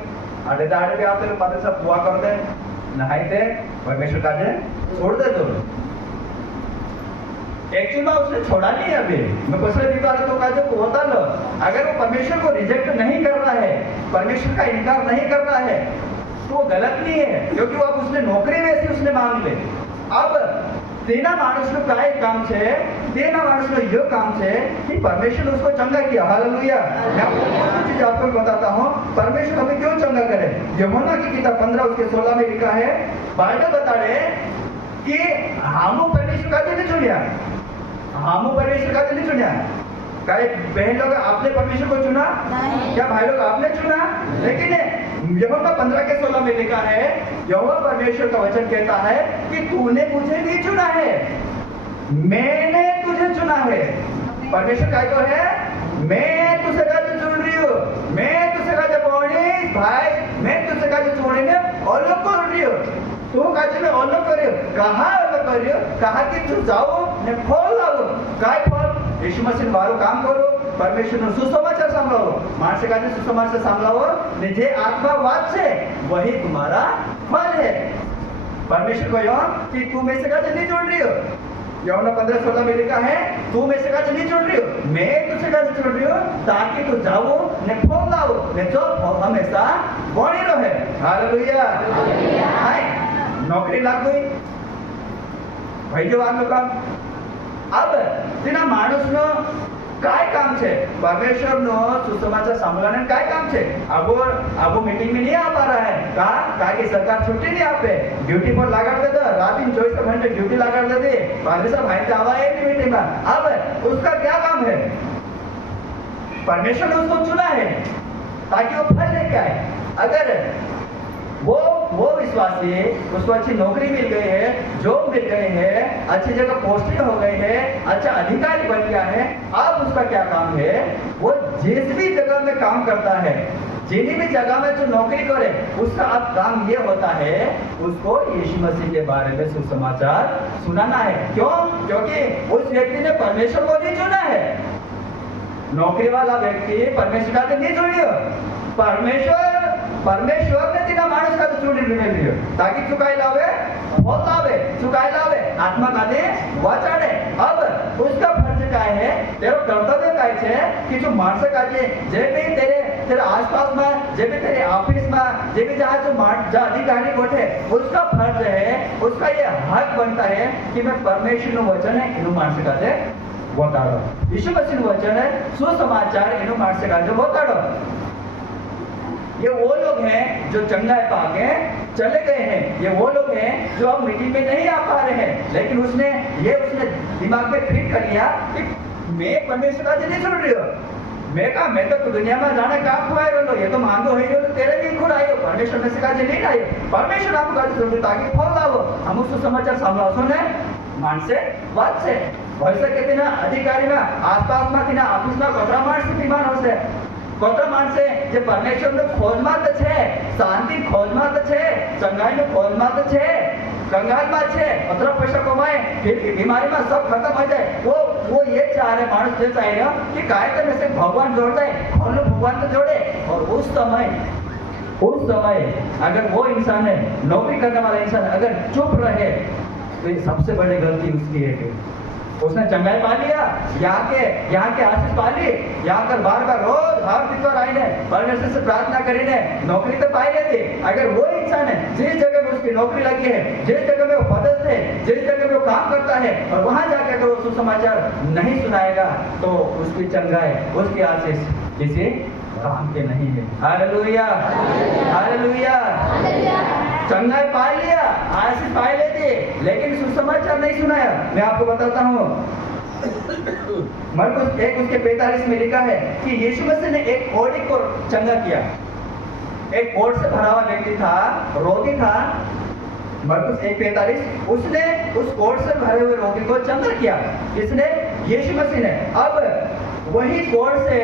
आधे दाड़े भी आते पादरी साहब दुआ कर दे नहाते परमेश्वर का जे छोड़ दे तो एक्चुअली में उसने छोड़ा नहीं अभी मैं दूसरे दीवार तो काजे को होता लो अगर वो परमेश्वर को रिजेक्ट नहीं कर रहा है परमेश्वर का इनकार नहीं कर रहा है तो वो गलत नहीं है क्योंकि वो अब उसने नौकरी वैसी उसने मांग ले अब तेना मानुष नो काय काम छे तेना मानुष नो यो काम छे कि परमेश्वर उसको चंगा किया हालेलुया मैं आपको एक चीज आपको बताता हूँ परमेश्वर हमें क्यों चंगा करे यूहन्ना की किताब 15 उसके 16 में लिखा है बाइबल बता रहे कि हमो परमेश्वर का नहीं चुनिया हमो परमेश्वर का नहीं चुनिया काय बहन लोग आपने परमेश्वर को चुना क्या भाई लोग आपने चुना लेकिन यूहन्ना 15 के 16 में लिखा है यहोवा परमेश्वर का वचन कहता है कि तूने मुझे नहीं चुना है मैंने तुझे चुना है परमेश्वर काय को है मैं तुझे का चुन रही हूँ मैं तुझे का पौड़ी भाई मैं तुझे का चुने में और लोग कर रही हूँ तू काजे में और लोग करियो कहाँ अलग करियो कहाँ कि तू जाओ ने फल लाओ काय फल यीशु मसीह बारो काम करो परमेश्वर नो सुसमाचार सांभळो माणसे काजे सुसमाचार सांभळो ने जे आत्मा वाद छे वही तुम्हारा फल है परमेश्वर को यो कि तू में से काजे नहीं जोड़ रही हो यूहन्ना 15:16 में लिखा है तू में से काजे नहीं जोड़ रही हो मैं तुझसे काजे जोड़ रही हूँ ताकि तू जाओ ने फल लाओ ने जो फल हमेशा बनी रहे हालेलुया हाय नौकरी लाग गई भाई जवान का अब तेना मानुष नो काय काम छे परमेश्वर नो सुसमाचार सांभळवाने काय काम छे अब मीटिंग में नहीं आ पा रहा है का की सरकार छुट्टी नहीं आपे ड्यूटी पर लगा दे तो रात दिन 24 घंटे ड्यूटी लगा दे पादरी साहब भाई जावा है मीटिंग में अब उसका क्या काम है परमेश्वर ने उसको चुना है ताकि वो फल लेके आए अगर वो विश्वासी उसको अच्छी नौकरी मिल गई है जॉब मिल गई है अच्छी जगह पोस्टिंग हो गई है अच्छा अधिकारी बन गया है अब उसका क्या काम है वो जिस भी जगह में काम करता है जिन्हीं भी जगह में जो नौकरी करे उसका अब काम ये होता है उसको यीशु मसीह के बारे में सुसमाचार सुनाना है क्यों क्योंकि उस व्यक्ति ने परमेश्वर को नहीं चुना है नौकरी वाला व्यक्ति परमेश्वर का नहीं चुनियो परमेश्वर ने तेरा मानुष का चुनी लियो ताकि चुकाई लावे फल लावे आत्मा का दे वाचाड़े अब उसका फर्ज काय है तेरा कर्तव्य काय छे कि जो मानस का जे भी तेरे आसपास में जे भी तेरे ऑफिस में जे भी जहाँ जो अधिकारी बैठे उसका फर्ज है उसका ये हक बनता है कि मैं परमेश्वर नो वचन है इनु मानस का दे बताड़ो यीशु मसीह नु वचन है सुसमाचार इनु मानस का जो बताड़ो ये वो लोग हैं जो चंगाई पाके चले गए हैं ये वो लोग हैं जो अब मीटिंग में नहीं आ पा रहे हैं लेकिन उसने दिमाग में फिट कर लिया कि मैं परमेश्वर का नहीं सुन रही हूँ मैं तो दुनिया में जाने का खुआए लो ये तो मांगो है तो तेरे भी खुद आयो परमेश्वर में से का नहीं आयो परमेश्वर आपको का सुन ताकि फल लाओ हम उसको समाचार सामलाओ सुने मान से बात से वैसे कहते ना अधिकारी में आसपास में थी ना ऑफिस में कतरा मानस बीमार हो से कतरा मानसे जे परमेश्वर नो खोजમાં તો છે શાંતિ खोजમાં તો છે ચંગાઈ નો खोजમાં તો છે कंगाल में छे अतरा पैसा कमाए फिर भी बीमारी में सब खत्म हो जाए वो ये चाह रहे मानुष ये चाह रहे कि काय करने से भगवान जोड़ दे और भगवान तो जोड़े और उस समय अगर वो इंसान है नौकरी करने वाला इंसान अगर चुप रहे तो ये सबसे बड़ी गलती उसकी है उसने चंगाई पा लिया यहाँ के आशीष पा ली यहाँ कर बार रोज हार पितवार आई ने परमेश्वर से प्रार्थना करी ने नौकरी तो पाई लेती अगर वो इंसान है जिस जगह में उसकी नौकरी लगी है जिस जगह में वो पदस्थ है जिस जगह में वो काम करता है और वहां जाकर अगर वो सुसमाचार नहीं सुनाएगा तो उसकी चंगाई उसकी आशीष किसी काम के नहीं है हालेलुया हालेलुया चंगाई पा लिया आशीष पाई लेती लेकिन सुसमाचार नहीं सुनाया मैं आपको बताता हूँ मरकुस 1 उसके 45 में लिखा है कि यीशु मसीह ने एक कोढ़ी को चंगा किया एक कोढ़ से भरा हुआ व्यक्ति था रोगी था मरकुस 1:45 उसने उस कोढ़ से भरे हुए रोगी को चंगा किया। किसने? यीशु मसीह ने। अब वही कोढ़ से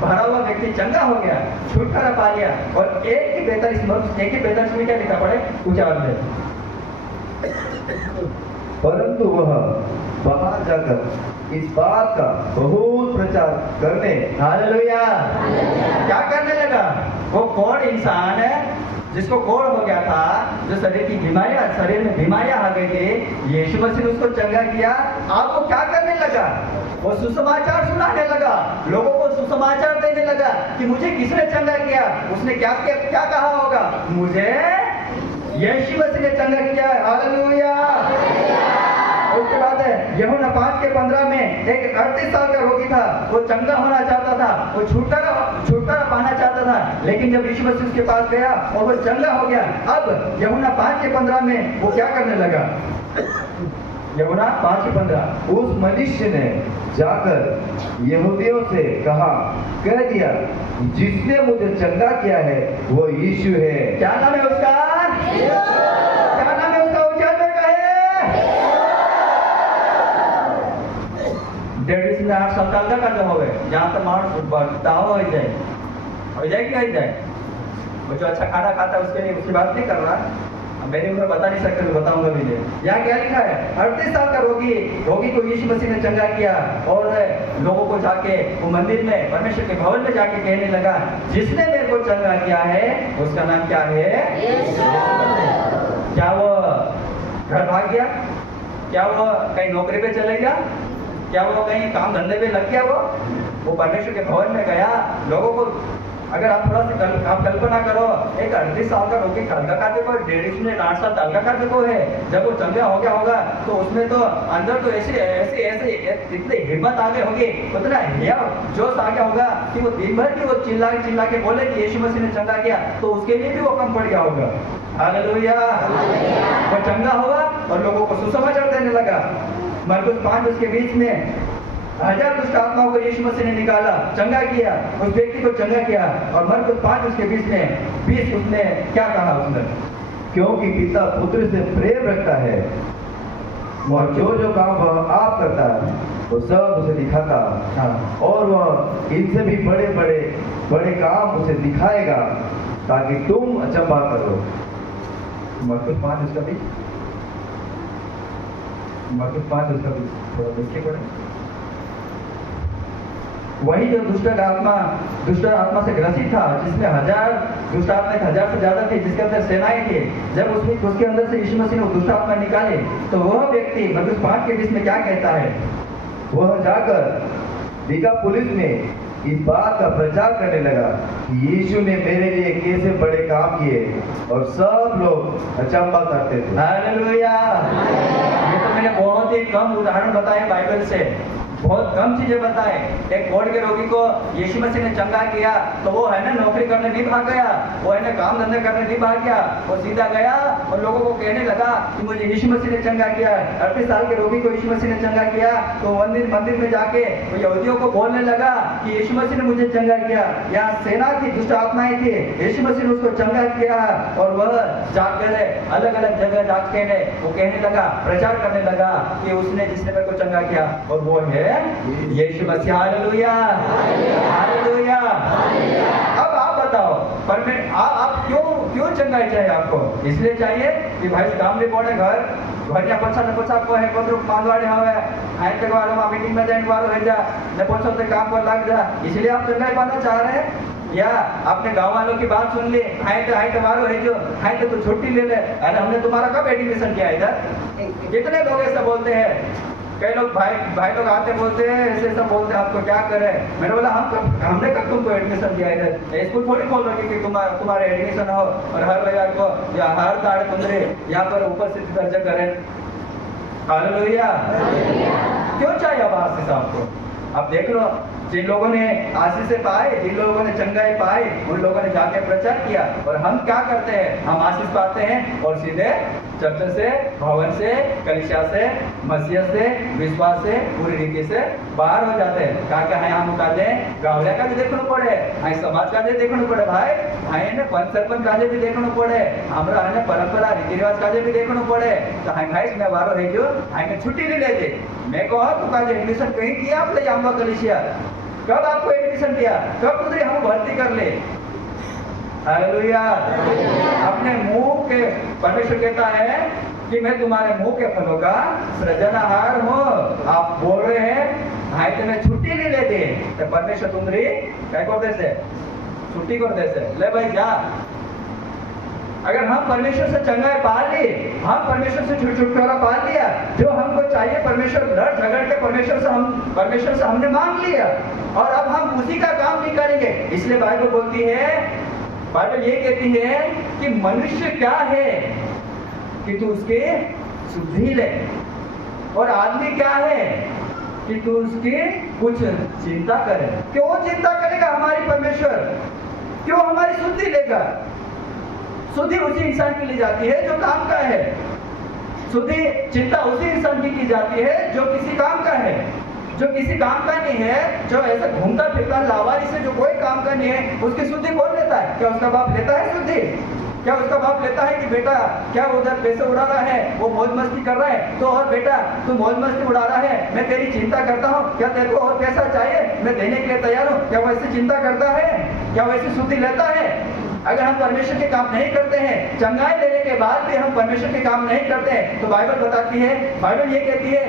भरा हुआ व्यक्ति चंगा हो गया, छुटकारा पा लिया। और 1:42 मरकुस 1:42 में क्या लिखा पड़े? उचार दे। परंतु वह बाहर जाकर इस बात का बहुत प्रचार करने, हालेलुया, क्या करने लगा? वो कोढ़ इंसान है जिसको कोढ़ हो गया था, जो शरीर की बीमारियां, शरीर में बीमारियां आ गई थी, यीशु मसीह ने उसको चंगा किया। अब वो क्या करने लगा? वो सुसमाचार सुनाने लगा, लोगों को सुसमाचार देने लगा कि मुझे किसने चंगा किया। उसने क्या क्या, क्या कहा होगा? मुझे यीशु मसीह ने चंगा किया। हालेलुया। उसके बाद है यूहन्ना 5:15 में एक 38 साल का रोगी था, वो चंगा होना चाहता था, वो छुटकारा पाना चाहता था, लेकिन जब यीशु मसीह उसके पास गया और वो चंगा हो गया। अब यूहन्ना 5:15 में वो क्या करने लगा? यूहन्ना 5:15 उस मनुष्य ने जाकर यहूदियों से कह दिया, जिसने मुझे चंगा किया है वो यीशु है। क्या नाम है उसका? क्या नाम है उसका? उच्चार में कहे। 1.5 साल का करते हो गए, जहाँ तक मानस बढ़ता हो जाए कि हो जाए। वो जो अच्छा खाना खाता है उसके लिए उसकी बात नहीं कर रहा, मेरी उम्र बता नहीं सकते तो बताऊंगा भी नहीं। यहाँ क्या लिखा है? 38 साल का रोगी को यीशु मसीह ने चंगा किया और लोगों को जाके वो मंदिर में, परमेश्वर के भवन में जाके कहने लगा, जिसने मेरे को चंगा किया है उसका नाम क्या है? क्या वो घर भाग गया? क्या वो कहीं नौकरी पे चले गया? क्या वो कहीं काम धंधे पे लग गया? वो परमेश्वर के भवन में गया। लोगों को, अगर आप थोड़ा सा आप कल्पना करो, एक 38 साल का रोगी खलका खाते को 1.5 साल तलका खाते को है, जब वो चंगा हो गया होगा तो उसमें तो अंदर तो ऐसे इतनी हिम्मत आ गई होगी, उतना जोश आ गया होगा कि वो दिन भर की वो चिल्ला के बोले कि यीशु मसीह ने चंगा किया, तो उसके लिए भी वो कम पड़ गया होगा। हालेलुया। वो चंगा हुआ और लोगों को सुसमाचार देने लगा। मरकुस 5 उसके बीच में 1000 दुष्ट आत्माओं को यीशु मसीह ने निकाला, चंगा किया, उस व्यक्ति को चंगा किया। और मरकुस 5 उसके बीच में 20 उसने क्या कहा? उसने, क्योंकि पिता पुत्र से प्रेम रखता है और जो काम वह आप करता है वो सब उसे दिखाता, और वह इनसे भी बड़े काम उसे दिखाएगा ताकि तुम अचंभा करो। मरकुस 5 उसका बीच, मरकुस 5 उसका बीच थोड़ा देखिए पड़े। वही जो दुष्ट आत्मा से ग्रसित था, जिसमें 1000 दुष्ट आत्मा 1000 से ज्यादा थे, जिसके अंदर सेनाएं थे, जब उसके अंदर से यीशु मसीह ने वो दुष्ट आत्मा निकाले तो वह व्यक्ति मरकुस 5 के बीच में क्या कहता है? वह जाकर दिकापुलिस में इस बात का प्रचार करने लगा कि यीशु ने मेरे लिए कैसे बड़े काम किए, और सब लोग अचंभा करते थे। हालेलुया। ये तो मैंने बहुत ही कम उदाहरण बताए बाइबल से, बहुत कम चीजें बताए। एक कोढ़ के रोगी को यीशु मसीह ने चंगा किया तो वो है ना नौकरी करने नहीं भाग गया, वो है ना काम धंधे करने नहीं भाग गया, वो सीधा गया और लोगों को कहने लगा कि मुझे यीशु मसीह ने चंगा किया। 38 साल के रोगी को यीशु मसीह ने चंगा किया तो मंदिर में जाके वो यहूदियों को बोलने लगा कि यीशु मसीह ने मुझे चंगा किया। यहाँ सेना थी, दुष्ट आत्माएं थी, यीशु मसीह ने उसको चंगा किया। और वह जाकर अलग अलग जगह जाके वो कहने लगा, प्रचार करने लगा कि उसने जिसने मेरे को चंगा किया और वो है यीशु मसीह। Hallelujah, hallelujah. अब आप बताओ, पर मैं आप क्यों चंगाई चाहिए आपको? इसलिए चाहिए कि भाई काम भी पड़े, घर या पछा को है पत्र मांगवाड़े हवे आए तक वालों में मीटिंग में जाने वालों है जा ने पूछो तो काम पर लग जा, इसलिए आप चंगाई पाना चाह रहे हैं? या आपने गांव वालों की बात सुन ली, हाई मारो है जो हाई तो छुट्टी ले ले, अरे हमने तुम्हारा कब एडमिशन किया इधर? कितने लोग ऐसा बोलते हैं। कई लोग भाई लोग आते बोलते हैं, ऐसे सब बोलते हैं, आपको क्या करें? मैंने बोला हमने कब तुमको एडमिशन दिया इधर? स्कूल थोड़ी बोल रहे कि तुम्हारे एडमिशन हो और हर रविवार को या हर ताड़े पंद्रे यहाँ पर उपस्थित दर्जा करें। हालेलुया। क्यों चाहिए अब आशीष आपको? आप देख लो, जिन लोगों ने आशीष पाए, जिन लोगों ने चंगाई पाए, उन लोगों ने जाके प्रचार किया। और हम क्या करते हैं? हम आशीष पाते हैं और सीधे चर्च से, भवन से, कलीसिया से, मसीह से, विश्वास से पूरी रीति से बाहर हो जाते हैं। क्या है हम काजे गावल्या का भी देखना पड़े, हाई समाज का भी देखना पड़े भाई, हाई ने पंच सरपंच का भी देखना पड़े, हमरा ने परंपरा रीति रिवाज का भी देखना पड़े। तो हाई भाई मैं बारो है जो हाई ने छुट्टी नहीं लेते। मैं कहा तू काजे एडमिशन कहीं किया आप ले जाऊंगा कलीसिया, कब आपको एडमिशन किया, कब तुझे हम भर्ती कर ले। हालेलुया। अपने मुंह के परमेश्वर कहता है कि मैं तुम्हारे मुंह के फलों का सृजनहार हूँ। आप बोल रहे हैं भाई तुम्हें छुट्टी नहीं लेते, तो परमेश्वर तुम्हारी क्या कर दे से छुट्टी कर दे से ले भाई जा। अगर हम परमेश्वर से चंगाई पा ली, हम परमेश्वर से छुटकारा पा लिया, जो हमको चाहिए परमेश्वर लड़ झगड़ के परमेश्वर से हमने मांग लिया, और अब हम उसी का काम नहीं करेंगे। इसलिए बाइबल बोलती है, बाइबल ये कहती है कि मनुष्य क्या है कि तू उसके शुद्धि ले, और आदमी क्या है कि तू उसकी कुछ चिंता करे। क्यों चिंता करेगा हमारी परमेश्वर, क्यों हमारी शुद्धि लेगा। शुद्धि उसी इंसान के लिए जाती है जो काम का है, शुद्धि चिंता उसी इंसान की जाती है जो किसी काम का है। जो किसी काम का नहीं है, जो ऐसा घूमता फिरता लावारी से जो कोई काम का नहीं है, उसकी शुद्धि कौन लेता है। क्या उसका बाप लेता है शुद्धि? क्या उसका बाप लेता है कि बेटा क्या उधर पैसे उड़ा रहा है, वो मौज मस्ती कर रहा है, तो और बेटा तू मौज मस्ती उड़ा रहा है, मैं तेरी चिंता करता हूँ, क्या तेरे को और पैसा चाहिए, मैं देने के लिए तैयार हूँ। क्या वैसे चिंता करता है? क्या वैसी शुद्धि लेता है? अगर हम परमेश्वर के काम नहीं करते हैं, चंगाई लेने के बाद भी हम परमेश्वर के काम नहीं करते हैं, तो बाइबल बताती है, बाइबल ये कहती है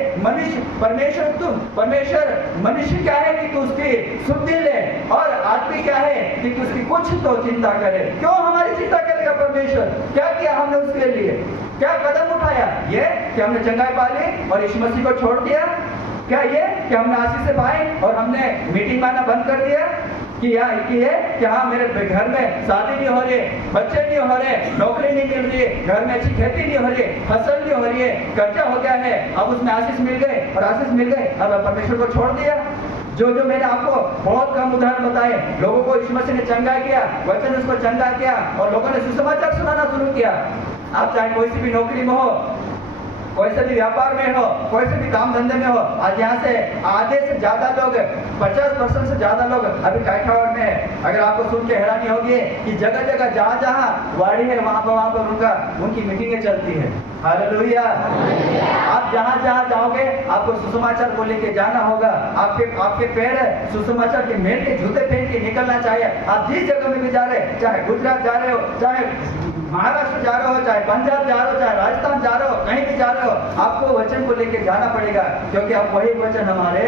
परमेश्वर मनुष्य क्या है कि तू उसकी शुद्धि ले, और आदमी क्या है कि तू उसकी कुछ तो चिंता करे। क्यों हमारी चिंता करेगा परमेश्वर? क्या किया हमने उसके लिए, क्या कदम उठाया? ये कि हमने चंगाई पा ली और यीशु मसीह को छोड़ दिया? क्या ये कि हमने आशीष से पाए और हमने मीटिंग माना बंद कर दिया? कि हाँ मेरे घर में शादी नहीं हो रही, बच्चे नहीं हो रहे, नौकरी नहीं मिल रही, घर में अच्छी खेती नहीं हो रही, फसल नहीं हो रही है, कर्जा हो गया है, अब उसमें आशीष मिल गए, और आशीष मिल गए अब परमेश्वर को छोड़ दिया। जो मैंने आपको बहुत कम उदाहरण बताए, लोगों को यीशु मसीह ने चंगा किया, वचन उसको चंगा किया, और लोगों ने सुसमाचार सुनाना शुरू किया। आप चाहे कोई सी भी नौकरी में हो, कोई से भी व्यापार में हो, कोई से भी काम धंधे में हो, आज यहाँ से आधे से ज्यादा लोग, 50% से ज्यादा लोग अभी काठियावाड़ में है। अगर आपको सुन के हैरानी होगी कि जगह जगह जहाँ वाड़ी है वहाँ पर उनकी मीटिंगें चलती है। हालेलुया। आप जहाँ जाओगे आपको सुसमाचार को लेके जाना होगा। आपके पैर सुसमाचार के मेल के जूते पहन के निकलना चाहिए। आप जिस जगह में भी जा रहे, चाहे गुजरात जा रहे हो, चाहे महाराष्ट्र जा रहे हो, चाहे पंजाब जा रहे हो, चाहे राजस्थान जा रहे हो, कहीं भी जा रहे हो, आपको वचन को लेके जाना पड़ेगा, क्योंकि अब वही वचन हमारे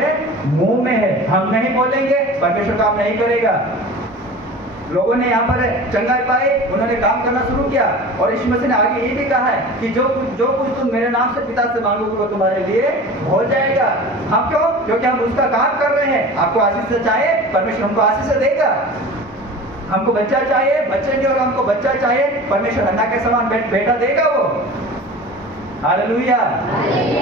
मुंह में है। हम नहीं बोलेंगे, परमेश्वर काम नहीं करेगा। लोगों ने यहाँ पर चंगाई पाई, उन्होंने काम करना शुरू किया, और यीशु मसीह ने आगे ये भी कहा है कि जो कुछ तुम मेरे नाम से पिता से मांगोगे वो तुम्हारे लिए हो जाएगा। हम क्यों? क्योंकि हम उसका काम कर रहे हैं। आपको आशीष से चाहिए, परमेश्वर हमको आशीष से देगा। हमको बच्चा चाहिए, बच्चे नहीं होगा, हमको बच्चा चाहिए, परमेश्वर हन्ना के समान बेटा देगा वो। Hallelujah,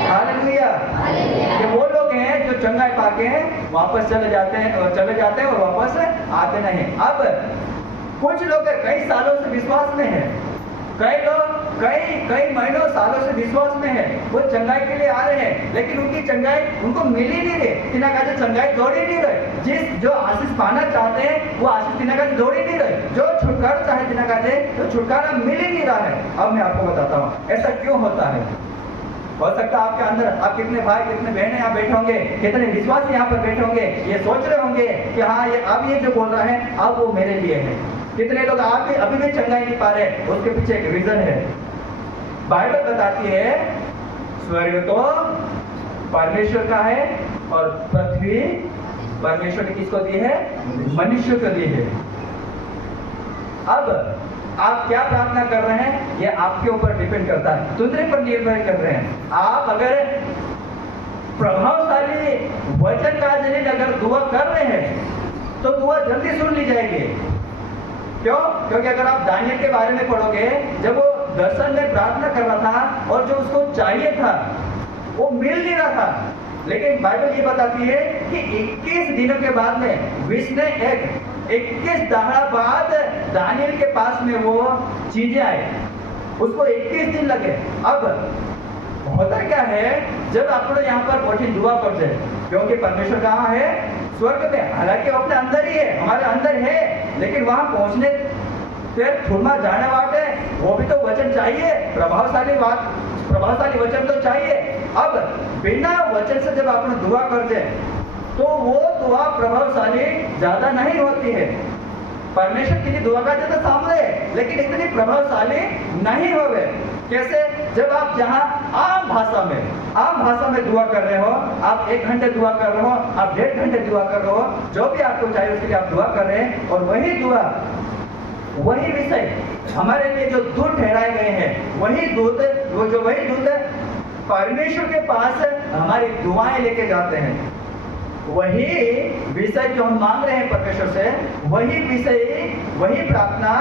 hallelujah. ये वो लोग हैं जो चंगाई पाके वापस चले जाते हैं और वापस आते नहीं। अब कुछ लोग कई सालों से विश्वास में है, कई लोग कई महीनों सालों से विश्वास में है, वो चंगाई के लिए आ रहे हैं, लेकिन उनकी चंगाई उनको मिल ही नहीं रही। तिना का चंगाई जोड़ ही नहीं रहे। जो आशीष पाना चाहते हैं वो आशीष तिना का जोड़ ही नहीं रहे। जो छुटकारा चाहे तिना का तो छुटकारा मिल ही नहीं रहा है। अब मैं आपको बताता हूँ ऐसा क्यों होता है। हो सकता है आपके अंदर, आप कितने भाई कितने बहनें यहाँ बैठे होंगे, कितने विश्वासी यहाँ पर बैठे होंगे, ये सोच रहे होंगे कि हाँ ये जो बोल रहा है अब वो मेरे लिए है। कितने लोग अभी भी चंगाई नहीं पा रहे, उसके पीछे एक रीजन है। बाइबल बताती है स्वर्ग तो परमेश्वर का है और पृथ्वी परमेश्वर ने किसको दी है? मनुष्य को दी है। अब आप क्या प्रार्थना कर रहे हैं ये आपके ऊपर डिपेंड करता है, दूसरे पर निर्भर कर रहे हैं। आप अगर प्रभावशाली वचन का जरिए अगर दुआ कर रहे हैं तो दुआ जल्दी सुन ली जाएगी। क्यों? क्योंकि अगर आप दानियल के बारे में पढ़ोगे, जब वो दर्शन में प्रार्थना कर रहा था और जो उसको चाहिए था वो मिल नहीं रहा था, लेकिन बाइबल ये बताती है कि 21 दिनों के बाद में विष ने 21 दहाड़ा बाद दानियल के पास में वो चीजें आई। उसको 21 दिन लगे। अब होता क्या है, जब आप लोग यहाँ पर कठिन दुआ करते हैं, क्योंकि परमेश्वर कहाँ है? स्वर्ग में। हालांकि वो अपने अंदर ही है, हमारे अंदर है, लेकिन वहां पहुंचने फिर थोड़ा जाने वाले वो भी तो वचन चाहिए, प्रभावशाली वचन तो चाहिए। अब बिना वचन से जब आप लोग दुआ करते हैं तो वो दुआ प्रभावशाली ज्यादा नहीं होती है। परमेश्वर की दुआ का तो सामने है, लेकिन इतनी प्रभावशाली नहीं होवे। कैसे? जब आप जहां आम भाषा में दुआ कर रहे हो, आप 1 घंटे दुआ कर रहे हो, आप 1.5 घंटे दुआ कर रहे हो, जो भी आपको चाहिए उसके लिए आप दुआ कर रहे हैं, और वही दुआ, वही विषय हमारे लिए जो दूत ठहराए गए हैं, वही दूत परमेश्वर के पास हमारी दुआएं लेके जाते हैं। वही विषय जो हम मांग रहे हैं परमेश्वर से, वही विषय, वही प्रार्थना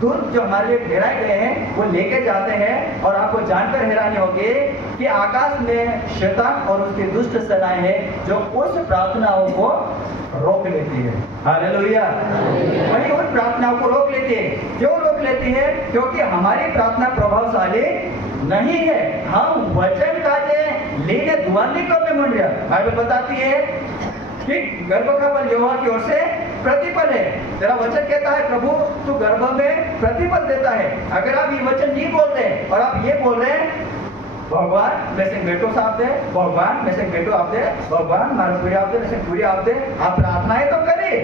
दूत जो हमारे लिए ठहराए गए हैं वो लेके जाते हैं। और आपको जानकर हैरानी होगी कि आकाश में शैतान और उसकी दुष्ट सेनाएं हैं जो उस प्रार्थनाओं को रोक लेती है। हालेलुया। वही उन प्रार्थनाओं को रोक लेती है। क्यों रोक लेती है? क्योंकि हमारी प्रार्थना प्रभावशाली नहीं है। हम वचन का लेने दुआ नहीं करने मन रहा। बाइबल बताती है कि गर्भ का फल यहोवा की ओर से प्रतिफल है। तेरा वचन कहता है प्रभु तू गर्भ में प्रतिफल देता है। अगर आप ये वचन नहीं बोल रहे और आप ये बोल रहे हैं भगवान मैं से बेटो साहब दे, भगवान मैं से बेटो आप दे, भगवान मारो पूरी आप दे, मैं से पूरी आप दे, आप प्रार्थनाएं तो करिए,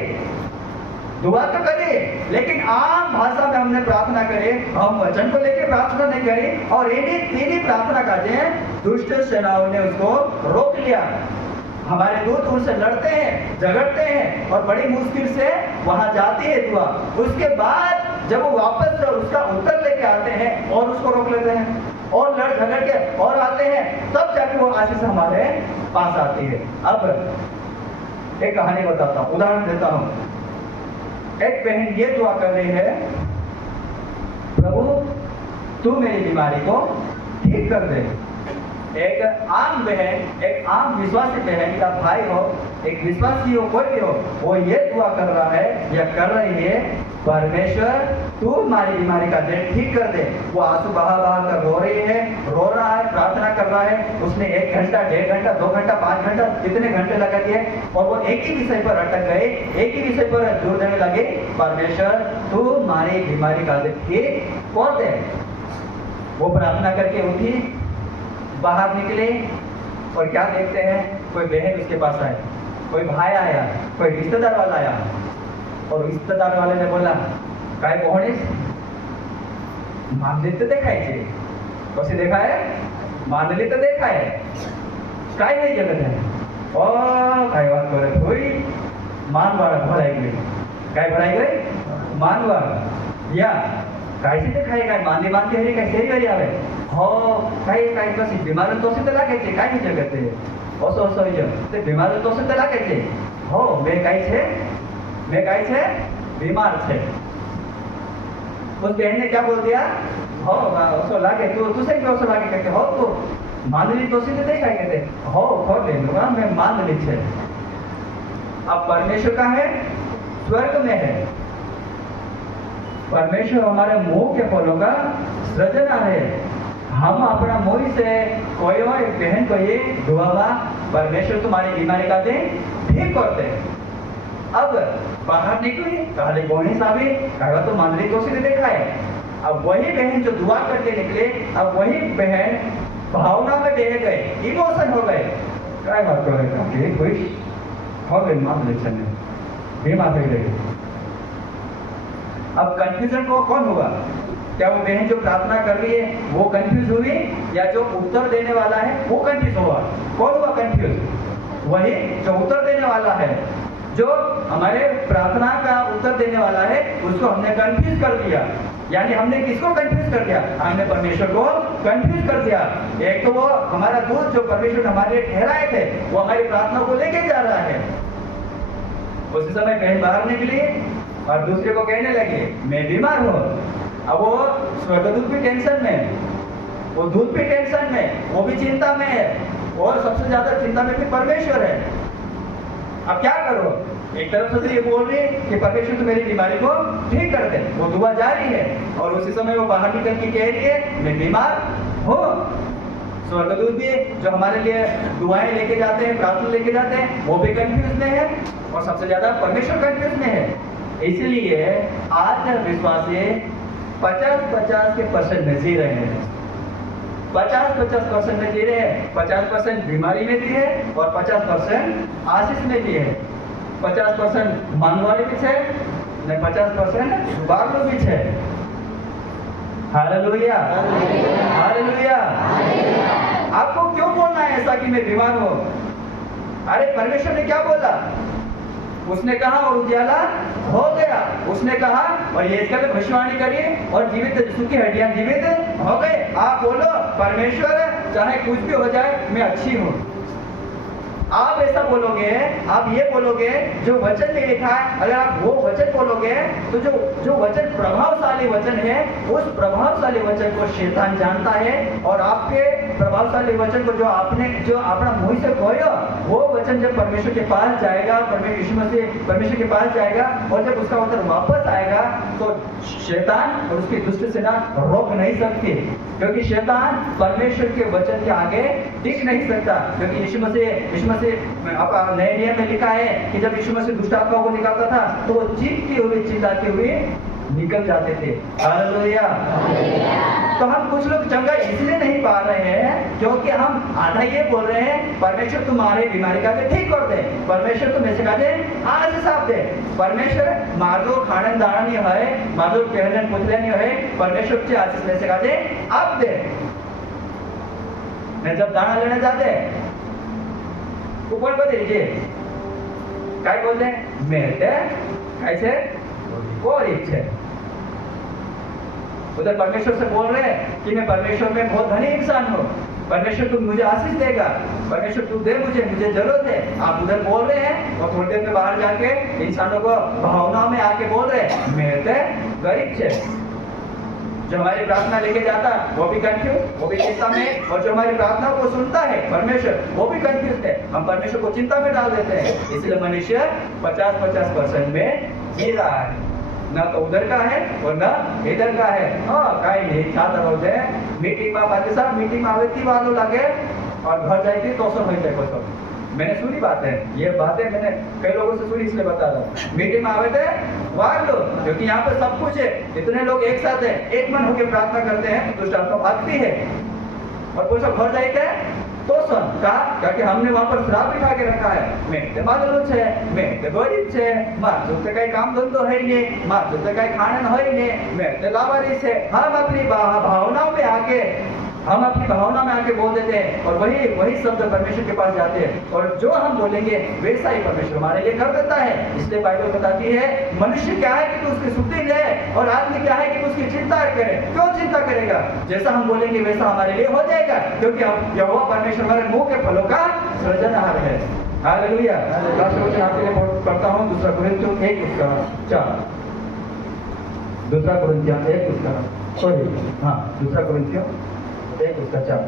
दुआ तो करिए, लेकिन आम भाषा में हमने प्रार्थना करे, हम वचन को लेकर प्रार्थना नहीं करी। और इन्हीं तीन ही प्रार्थना का दुष्ट सेनाओं ने उसको रोक लिया। हमारे दूत उनसे लड़ते हैं, झगड़ते हैं और बड़ी मुश्किल से वहां जाती है दुआ। उसके बाद जब वो वापस उसका उत्तर लेके आते हैं और उसको रोक लेते हैं और लड़ झगड़ के और आते हैं, तब जाके वो आशीष हमारे पास आती है। अब एक कहानी बताता हूँ, उदाहरण देता हूँ। एक बहन ये दुआ कर रही है, प्रभु तू मेरी बीमारी को ठीक कर दे। एक आम बहन, एक आम विश्वासी बहन या भाई हो, एक विश्वासी हो, कोई भी हो, वो ये दुआ कर रहा है या कर रही है, परमेश्वर तू हमारी बीमारी का दिन ठीक कर दे। वो आंसू बहा कर रो रही है, रो रहा है, प्रार्थना कर रहा है। उसने 1 घंटा, 1.5 घंटा, 2 घंटा, 5 घंटा, कितने घंटे लगा दिए और वो एक ही विषय पर अटक गए, एक ही विषय पर जोर देने लगे, परमेश्वर तू हमारी बीमारी का दिन ठीक कर दे। वो प्रार्थना करके उठी, बाहर निकले और क्या देखते हैं, कोई बहन उसके पास आए, कोई भाई आया, कोई रिश्तेदार वाला आया और रिश्तेदार वाले ने बोला काय कोहणीस मानली तो देखायचे, कशी देखा है, मानली तो देखा है, काय नाही जगत है। ओ काय बात करे हुई, मानवाड़ा भराई गई, काय भराई गई, मानवाड़ या काय से देखाय, काय मानली मानती हरी, काय सेरी हरी आवे हो, काय काय कशी बीमार तोसी तर लागायचे, काय नाही जगत है ओसो ओसो ते बीमार तोसी तर लागायचे हो, मैं काय छे बीमार छे। उस बहन ने क्या बोल दिया, हो ओसो लागे तू से क्यों ओसो लागे, कहते हो तू मानली तोसी तो देखा, कहते हो खोल ले लूंगा मैं मानली छे। अब परमेश्वर का है, स्वर्ग में है। परमेश्वर हमारे मुंह के फलों का सृजना है। हम अपना मुंह से कोई और एक बहन को ये दुआ, परमेश्वर तुम्हारी बीमारी का दिन ठीक करते। अब बाहर निकली, काले गोनी साहबी कहा तो मानली तो से देखा है। अब वही बहन जो दुआ करके निकले, अब वही बहन भावना में बह गए, इमोशन हो गए, क्या बात कर रहे कोई हो गई मान बीमार हो गई। अब कंफ्यूजन को कौन होगा, क्या वो बहन जो प्रार्थना कर रही है वो कंफ्यूज हुई या जो उत्तर देने वाला है वो कंफ्यूज हुआ? कौन हुआ कंफ्यूज? वही जो उत्तर देने वाला है, जो हमारे प्रार्थना का उत्तर देने वाला है उसको हमने कंफ्यूज कर दिया। यानी हमने किसको कंफ्यूज कर दिया? हमने परमेश्वर को कंफ्यूज कर दिया। एक तो वो हमारा दूत जो परमेश्वर हमारे लिए ठहराए थे वो हमारी प्रार्थना को लेके जा रहा है। उसी समय बहन बाहर निकली और दूसरे को कहने लगी मैं बीमार हूँ। अब वो स्वर्गदूत भी टेंशन में, वो दूत भी टेंशन में, वो भी चिंता में है और सबसे ज्यादा चिंता में भी परमेश्वर है। अब क्या करो? एक तरफ से तो ये बोल रही है कि परमेश्वर तो मेरी बीमारी को ठीक कर दे, वो दुआ जारी है, और उसी समय वो बाहर निकल के कह रही है मैं बीमार हूँ। स्वर्गदूत भी जो हमारे लिए दुआएं लेके जाते हैं, प्रार्थना लेके जाते हैं, वो भी कंफ्यूज में है, और सबसे ज्यादा परमेश्वर कंफ्यूज में है। इसलिए आज विश्वासी 50-50 के परसेंट में जी रहे हैं, 50-50% में जी रहे हैं। 50% बीमारी में भी है और 50% आशीष में भी है। 50% मानवाड़ी भी है ने 50% बागलो भी है। Hallelujah, hallelujah. आपको क्यों बोलना है ऐसा कि मैं बीमार हूं? अरे परमेश्वर ने क्या बोला? उसने कहा और उजाला हो गया, उसने कहा और ये इसका भविष्यवाणी करिए और जीवित यीशु की हड्डियां जीवित हो गए। आप बोलो परमेश्वर चाहे कुछ भी हो जाए मैं अच्छी हूं। आप ऐसा बोलोगे, आप ये बोलोगे जो वचन में लिखा है, अगर आप वो वचन बोलोगे तो जो वचन प्रभावशाली वचन है, उस प्रभावशाली वचन को शैतान जानता है, और आपके प्रभावशाली वचन को जो अपना मुंह से खोयो, वो वचन जब परमेश्वर के पास जाएगा, परमेश्वर के पास जाएगा, और जब उसका उत्तर वापस आएगा तो शैतान और उसकी दुष्ट सेना रोक नहीं सकती, क्योंकि शैतान परमेश्वर के वचन के आगे टिक नहीं सकता। क्योंकि यीशु मसीह नए नियम में लिखा है कि जब यीशु मसीह दुष्ट आत्माओं को निकालता था तो वो चीखते हुए चिल्लाते हुए निकल जाते थे। हालेलुया। तो हम कुछ लोग चंगा इसलिए नहीं पा रहे हैं क्योंकि हम आधा ये बोल रहे हैं परमेश्वर तुम्हारे बीमारी का ठीक कर दे, परमेश्वर तुम ऐसे कहते आज साफ दे, परमेश्वर मारो खाणन दाणा नहीं है, मारो कहलन पुतले नहीं है, परमेश्वर से आशीष ले सका दे अब दे। मैं जब दाणा लेने जाते ऊपर को दीजिए काय बोलते मेरे कैसे गरीब है। उधर परमेश्वर से बोल रहे हैं कि मैं परमेश्वर में बहुत धनी इंसान हूँ, परमेश्वर तुम मुझे आशीष देगा, परमेश्वर तू दे मुझे जरूरत है। आप उधर बोल रहे हैं और थोड़ी देर में बाहर जाके इंसानों को भावना में आके बोल रहे हैं मेरे गरीब है। जो हमारी प्रार्थना लेके जाता है वो भी कंफ्यूज, वो भी चिंता में, और जो हमारी प्रार्थना को सुनता है परमेश्वर वो भी कंफ्यूज है। हम परमेश्वर को चिंता में डाल देते हैं, इसलिए मनुष्य 50-50% में जी रहा है, ना तो उधर का है और ना इधर का है। हाँ कहीं नहीं छात्र होते मीटिंग में बातें सब मीटिंग में आवेती वालों लगे और घर जाएगी तो सब हो देखो सब। मैंने सुनी बात है, ये बातें मैंने कई लोगों से सुनी, इसलिए बता रहा हूँ। मीटिंग में आवे थे वार लो, क्योंकि यहाँ पे सब कुछ है, इतने लोग एक साथ है, एक मन होकर प्रार्थना करते हैं, दुष्ट आत्मा भागती है। और कोई सब घर जाते तो सुन कहा क्योंकि हमने वहां पर श्राप बिठा के रखा है, मैं बादल છે, मैं गरीब છે, मार जो कई काम धंधो है नहीं, मार जो कई खाना है नहीं, मैं लावारी છે। हम अपनी भावनाओं में आके बोल देते हैं और वही शब्द परमेश्वर के पास जाते हैं, और जो हम बोलेंगे वैसा ही परमेश्वर हमारे लिए कर देता है। इसलिए बाइबल बताती है मनुष्य क्या है कि तू उसकी सुधि ले, और आदमी क्या है कि तू उसकी चिंता करे। क्यों चिंता करेगा? जैसा हम बोलेंगे वैसा हमारे लिए हो जाएगा, क्योंकि हम यहोवा परमेश्वर हमारे मुंह के फलों का सृजनहार है। हालेलुया। लास्ट वचन आपके लिए पढ़ता हूँ, 2 कुरिन्थियों 1:4। 2 कुरिन्थियों 1:4।